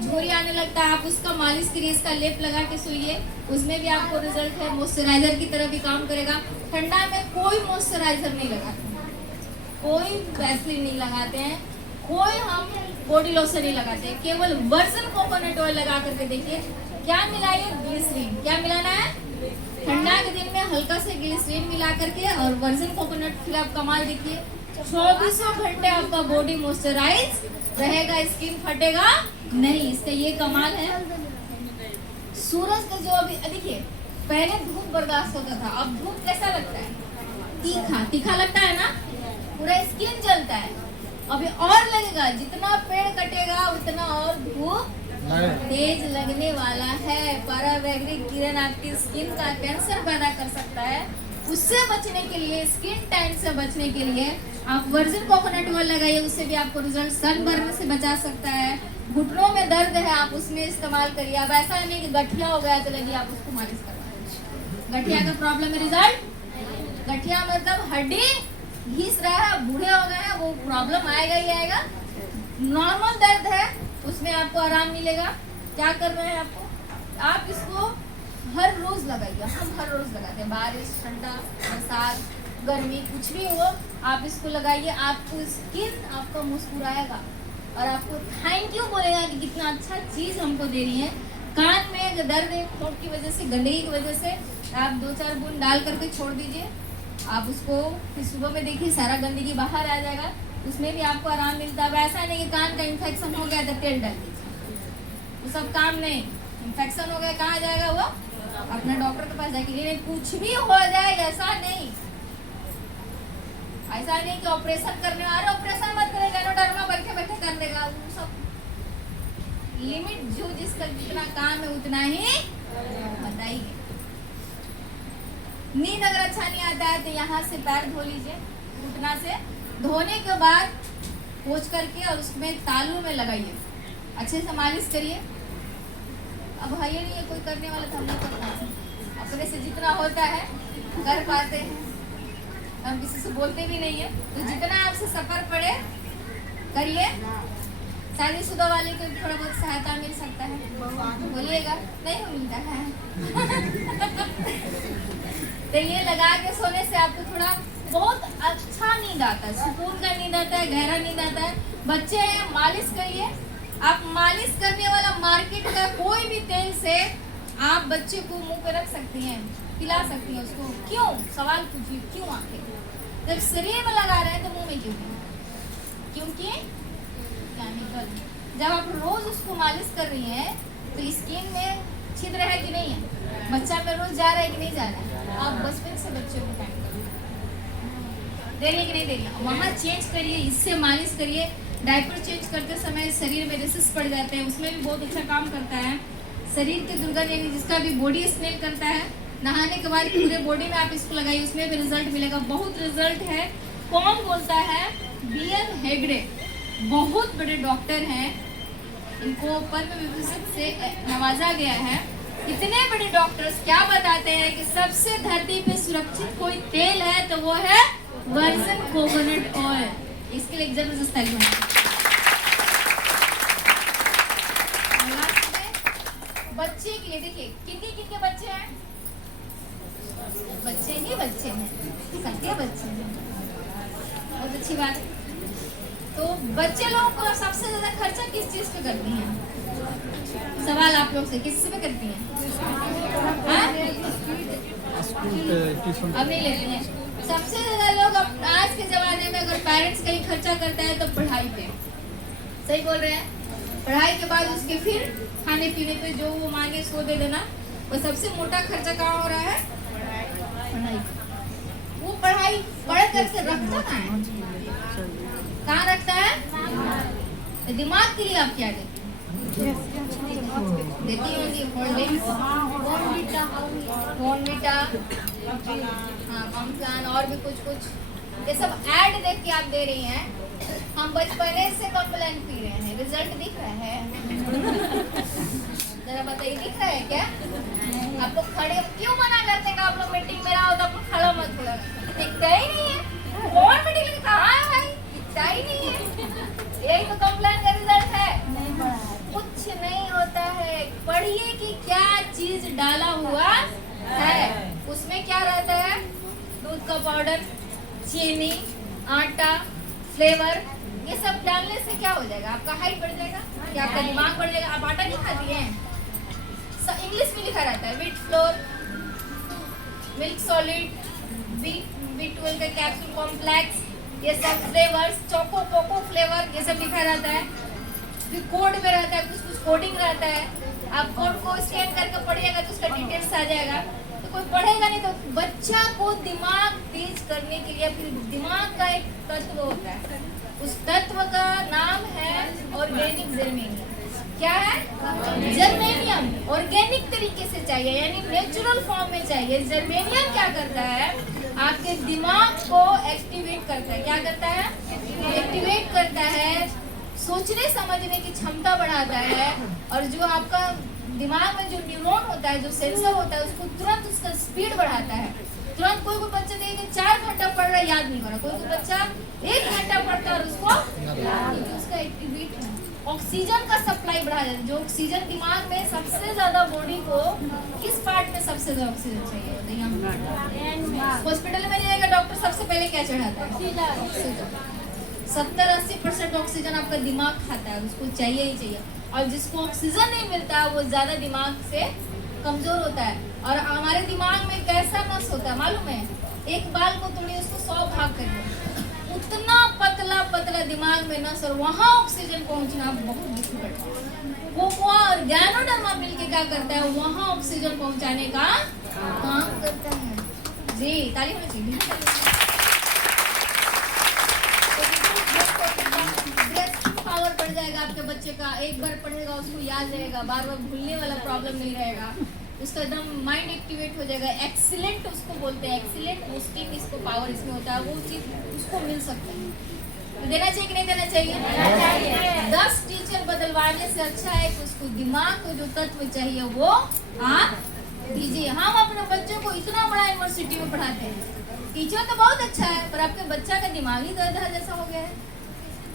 झुर्री आने लगता है, आप उसका मालिश करिए, इसका लेप लगा के सोइए, उसमें भी आपको रिजल्ट है। मॉइस्चराइजर की तरह भी काम करेगा। ठंडा में कोई मॉइस्चराइजर नहीं लगाते, कोई वैसलीन नहीं लगाते हैं, कोई हम बॉडी लोशन नहीं लगाते हैं, केवल वर्जिन कोकोनट ऑयल लगा करके देखिए क्या मिला है, ग्लिसरीन। क्या मिलाना है, ठंडा के दिन में हल्का से ग्लिसरीन मिला करके और वर्जिन कोकोनट, फिर आप कमाल देखिए 24 घंटे आपका बॉडी मॉइस्चराइज रहेगा, स्किन फटेगा नहीं। इसका ये कमाल है। सूरज का जो अभी देखिए, पहले धूप बर्दाश्त होता था, अब धूप कैसा लगता है, तीखा तीखा लगता है ना, पूरा स्किन जलता है। अभी और लगेगा, जितना पेड़ कटेगा उतना और धूप तेज लगने वाला है। पराबैंगनी किरण आपकी स्किन का कैंसर पैदा कर सकता है। उससे बचने के लिए, स्किन टैन से बचने के लिए आप वर्जिन कोकोनट ऑयल लगाइए, उससे भी आपको रिजल्ट सनबर्न से बचा सकता है। घुटनों में दर्द है, आप उसमें इस्तेमाल करिए। अब ऐसा नहीं कि गठिया हो गया तो लगी आप उसको मालिश करवाइए। गठिया का प्रॉब्लम है रिजल्ट, गठिया मतलब हड्डी घिस रहा है, बूढ़े हो गए हैं, वो प्रॉब्लम आएगा ही आएगा। नॉर्मल दर्द है, उसमें आपको आराम मिलेगा। क्या कर रहे हैं आपको, आप इसको हर रोज लगाइए। हम हर रोज लगाते हैं, बारिश, ठंडा, बरसात, गर्मी, कुछ भी हो, आप इसको लगाइए। आपको स्किन आपका मुस्कुराएगा और आपको थैंक यू बोलेगा कि कितना अच्छा चीज हमको दे रही है। कान में दर्द है ठोक की वजह से, गंदगी की वजह से, आप 2-4 बूंद डाल करके छोड़ दीजिए। आप उसको फिर सुबह में देखिए सारा गंदगी बाहर आ जाएगा, उसमें भी आपको आराम मिलता है। ऐसा नहीं कि कान का इन्फेक्शन हो गया तो तेल डाल दीजिए, वो सब काम नहीं। इन्फेक्शन हो गया कहाँ जाएगा, वो अपने डॉक्टर के पास जाके। नहीं, कुछ भी हो जाए ऐसा नहीं, ऐसा नहीं कि ऑपरेशन करने वाले ऑपरेशन मत करेगा, एंडोडर्मा बैठे बैठे कर देगा। वो सब लिमिट, जो जिसका जितना काम है उतना ही बताइए। नींद अगर अच्छा नहीं आता है तो यहाँ से पैर धो लीजिए, घुटना से धोने के बाद पोंछ करके और उसमें तालू में लगाइए, अच्छे से मालिश करिए। अब है नहीं है कोई करने वाला तो हम नहीं कर पाते, अपने से जितना होता है कर पाते हैं, हम किसी से बोलते भी नहीं है। तो जितना आपसे सफर पड़े करिए। शादीशुदा वाले को थोड़ा बहुत सहायता मिल सकता है, बोलिएगा नहीं मिलता है। तो ये लगा के सोने से आपको थोड़ा बहुत अच्छा नींद आता है, सुकून का नींद आता है, गहरा नींद आता है। बच्चे हैं, मालिश करिए। आप मालिश करने वाला मार्केट का कोई भी तेल से आप बच्चे को मुंह पे रख सकती हैं, पिला सकती हैं उसको। क्यों, सवाल पूछिए क्यों? आखिर जब शरीर में लगा रहे हैं तो मुंह में क्यों? क्योंकि केमिकल। जब आप रोज उसको मालिश कर रही हैं तो स्किन में छिद्र है कि नहीं है? बच्चा में रोज जा रहा है कि नहीं जा रहा है? आप बचपन से बच्चे को टाइम दे रही है कि नहीं दे रही है? वहाँ चेंज करिए, इससे मालिश करिए। डायपर चेंज करते समय शरीर में रेसेस पड़ जाते हैं, उसमें भी बहुत अच्छा काम करता है। शरीर के दुर्गंध यानी जिसका भी बॉडी स्मेल करता है, नहाने के बाद पूरे बॉडी में आप इसको लगाइए, उसमें भी रिजल्ट मिलेगा। बहुत रिजल्ट है। कौन बोलता है? BN हेगड़े, बहुत बड़े डॉक्टर हैं, इनको पद्म विभूषण से नवाजा गया है। इतने बड़े डॉक्टर्स क्या बताते हैं कि सबसे धरती पे सुरक्षित कोई तेल है तो वो है वर्जिन कोकोनट ऑयल। इसके लिए एक जबरदस्त ताली बजाइए। बच्चे के लिए देखिए किनके बच्चे हैं? बच्चे ही बच्चे हैं, सबके बच्चे हैं, बहुत अच्छी बात है। तो बच्चे लोगों को सबसे ज्यादा खर्चा किस चीज पे करती हैं? सवाल आप लोग से, किस पे करती हैं? अब नहीं लेते हैं। सबसे ज्यादा लोग आज के जमाने में अगर पेरेंट्स कहीं खर्चा करता है तो पढ़ाई पे। सही बोल रहे हैं। पढ़ाई के बाद उसके फिर खाने पीने पे जो वो मांगे सो दे देना। वो सबसे मोटा खर्चा कहाँ हो रहा है? पढ़ाई। वो पढ़ाई पढ़ करके रखता कहाँ रखता है? दिमाग के लिए आप क्या देती होंगी? बॉर्नविटा, हाँ कॉम्प्लान, और भी कुछ ये सब ऐड देख के आप दे रही हैं। हम बचपने से कॉम्प्लान पी रहे हैं, रिजल्ट दिख रहा है? जरा बताइए, दिख रहा है क्या? आप लोग खड़े क्यों मना करते हैं? आप लोग मीटिंग में रहो तो आप लोग खड़ा मत बोलो, दिखता ही नहीं है। कौन मीटिंग चीज डाला हुआ है। उसमें क्या रहता है? दूध का पाउडर, चीनी, आटा, फ्लेवर, ये सब डालने से क्या हो जाएगा? आपका हाइट बढ़ जाएगा, क्या आपका दिमाग बढ़ जाएगा। आप आटा नहीं खाती हैं? इंग्लिश में लिखा रहता है wheat flour, milk solid, B12 का कैप्सूल कॉम्प्लेक्स, ये सब फ्लेवर्स, चोको पोको फ्लेवर, ये सब लिखा रहता है। फिर कोड में रहता है, कुछ कुछ कोडिंग रहता है। आप कोड को स्कैन करके पढ़िएगा तो उसका डिटेल्स आ जाएगा। तो कोई पढ़ेगा नहीं, तो बच्चा को दिमाग तेज करने के लिए फिर दिमाग का एक तत्व होता है, उस तत्व का नाम है ऑर्गेनिक जर्मेनियम। क्या है? जर्मेनियम। ऑर्गेनिक तरीके से चाहिए, यानी नेचुरल फॉर्म में चाहिए। जर्मेनियम क्या करता है? आपके दिमाग को एक्टिवेट करता है। क्या करता है? एक्टिवेट करता है, सोचने समझने की क्षमता बढ़ाता है। और जो आपका दिमाग में जो न्यूरॉन होता है, जो सेंसर होता है, उसको तुरंत उसका स्पीड बढ़ाता है। तुरंत कोई बच्चा देखेगा 4 घंटा पढ़ रहा है, याद नहीं हो रहा। कोई बच्चा 1 घंटा पढ़ता है और उसको उसका एक्टिवेट है। ऑक्सीजन का सप्लाई बढ़ा जाता है। जो ऑक्सीजन दिमाग में सबसे ज्यादा, बॉडी को किस पार्ट में सबसे ज्यादा ऑक्सीजन चाहिए होता है? हॉस्पिटल में जाएगा डॉक्टर, सबसे पहले क्या चढ़ाता है? ऑक्सीजन। 70-80% ऑक्सीजन आपका दिमाग खाता है, उसको चाहिए ही चाहिए। और जिसको ऑक्सीजन नहीं मिलता वो ज्यादा दिमाग से कमजोर होता है। और हमारे दिमाग में कैसा नस होता है मालूम है? एक बाल को तोड़िए, उसको 100 भाग करिए, उतना पतला पतला दिमाग में नस, और वहां ऑक्सीजन पहुंचना बहुत डिफिकल्ट है। कोकोआ और गैनोडर्मा मिलके क्या करता है? वहां ऑक्सीजन पहुंचाने का काम करता है। जी, ताली होनी चाहिए। पावर बढ़ जाएगा आपके बच्चे का। एक बार पढ़ेगा उसको याद रहेगा, बार बार भूलने वाला प्रॉब्लम नहीं रहेगा। उसका एकदम माइंड एक्टिवेट हो जाएगा। एक्सीलेंट उसको बोलते हैं, एक्सीलेंट बूस्टिंग इसको पावर इसमें होता है। वो चीज उसको मिल सकता है। तो देना चाहिए कि नहीं देना चाहिए? 10 टीचर बदलवाने से अच्छा है कि उसको दिमाग को जो तत्व चाहिए वो आप दीजिए। हम अपने बच्चों को इतना बड़ा यूनिवर्सिटी में पढ़ाते हैं, टीचर तो बहुत अच्छा है, पर आपके बच्चा का दिमाग ही गधा जैसा हो गया है,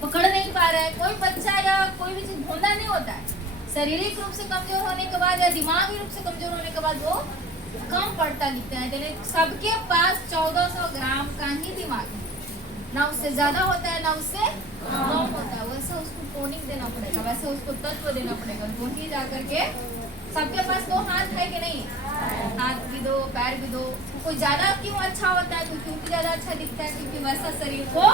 पकड़ नहीं पा रहा है। कोई बच्चा या कोई भी चीज भूलना नहीं होता है। शारीरिक रूप से कमजोर होने के बाद या दिमागी रूप से कमजोर होने के बाद वो कम पढ़ता लिखता है। सबके पास 1400 ग्राम का ही दिमाग है, ना उससे ज्यादा होता है ना उससे कम होता है। वैसा उसको टोनिक देना पड़ेगा, वैसा उसको तत्व देना पड़ेगा, तो ही जाकर के। सबके पास 2 हाथ है कि नहीं? हाथ भी दो, पैर भी दो। कोई ज्यादा क्यों अच्छा होता है, कोई क्योंकि ज्यादा अच्छा दिखता है, क्योंकि वैसा शरीर को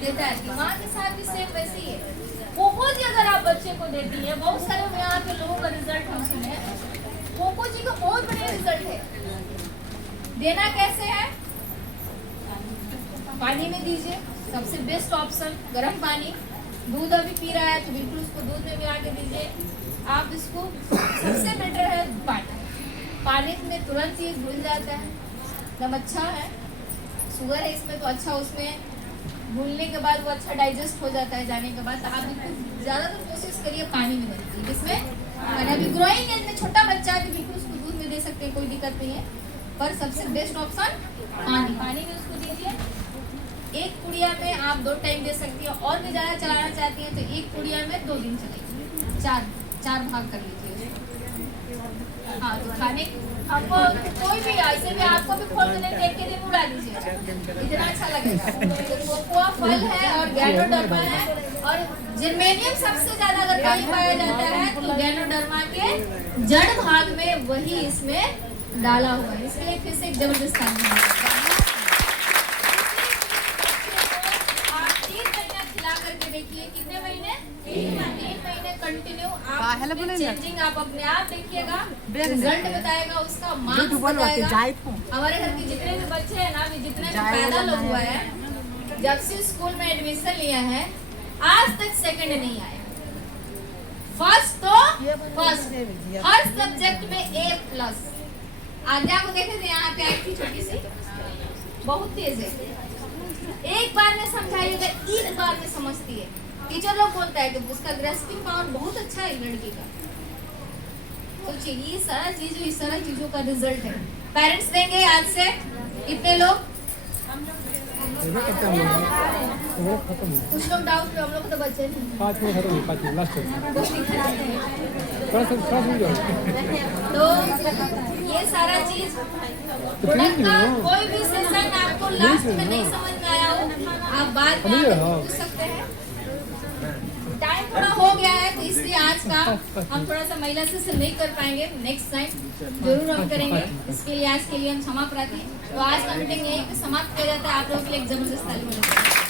देता है। दिमाग के साथ भी सेम वैसे ही है। कोको जी अगर आप बच्चे को देती है, बहुत सारे यहाँ के लोगों का रिजल्ट हम सुने, कोको जी का बहुत बढ़िया रिजल्ट है। देना कैसे है? पानी में दीजिए, सबसे बेस्ट ऑप्शन। गर्म पानी, दूध अभी पी रहा है तो बिल्कुल उसको दूध में मिला के दीजिए। आप इसको, सबसे बेटर है पानी में तुरंत ही घुल जाता है, एकदम अच्छा है। शुगर है इसमें तो अच्छा, उसमें भूलने के बाद वो अच्छा डाइजेस्ट हो जाता है जाने के बाद। आप बिल्कुल ज़्यादातर कोशिश करिए पानी में देने की। जिसमें मैंने अभी ग्रोइंग एज में छोटा बच्चा है तो बिल्कुल उसको दूध में दे सकते हैं, कोई दिक्कत नहीं है। पर सबसे बेस्ट ऑप्शन पानी में उसको दीजिए। एक कुड़िया में आप 2 टाइम दे सकती हैं, और भी ज़्यादा चलाना चाहती हैं तो एक कुड़िया में 2 दिन चलाइए, 4 भाग कर लीजिए। हाँ, तो खाने आपको कोई भी ऐसे भी आपको भी खोल के नहीं देख के दिन उड़ा दीजिए, इतना अच्छा लगेगा। कोकोआ फल है और गैनोडर्मा है, और जर्मेनियम सबसे ज्यादा अगर कहीं पाया जाता है तो गैनोडर्मा के जड़ भाग में, वही इसमें डाला हुआ है। इसलिए फिर से एक जबरदस्त काम है। आप 3 महीना खिला करके देखिए। कितने महीने? 3 महीने कंटिन्यू आप चेंजिंग आप अपने आप देखिएगा, रिजल्ट बताएगा, उसका मार्क्स बताएगा। हमारे घर के जितने भी बच्चे हैं ना, अभी जितने भी पैदा लोग हुआ है, जब से स्कूल में एडमिशन लिया है आज तक सेकंड नहीं आया। फर्स्ट तो फर्स्ट, हर सब्जेक्ट में A+। आद्या को देखे थे यहाँ पे आई थी छोटी सी, बहुत तेज है। एक बार में समझाइएगा, एक बार में समझती है। टीचर लोग बोलता है कि उसका ग्रेस्पिंग पावर बहुत अच्छा है लड़की का। सोचिए, ये सारा चीजों का रिजल्ट है। पेरेंट्स देंगे आज से इतने लोग कुछ लोग डाउट में, हम लोग तो बच्चे नहीं। 5 मिनट खत्म, 5 मिनट लास्ट कुछ नहीं कराते हैं। थोड़ा समझ जाओ। तो ये सारा चीज प्रोडक्ट का कोई भी सेशन आपको लास्ट में नहीं समझ में आया हो, आप बाद में आके पूछ सकते हैं। टाइम थोड़ा हो गया है तो इसलिए आज का हम थोड़ा सा महिला सेशन नहीं कर पाएंगे, नेक्स्ट टाइम जरूर हम करेंगे। इसके लिए आज के लिए हम क्षमा प्रार्थी। तो आज का मीटिंग यहीं पे समाप्त किया जाता है। आप लोगों के लिए एक जबरदस्त ताली बजाएं।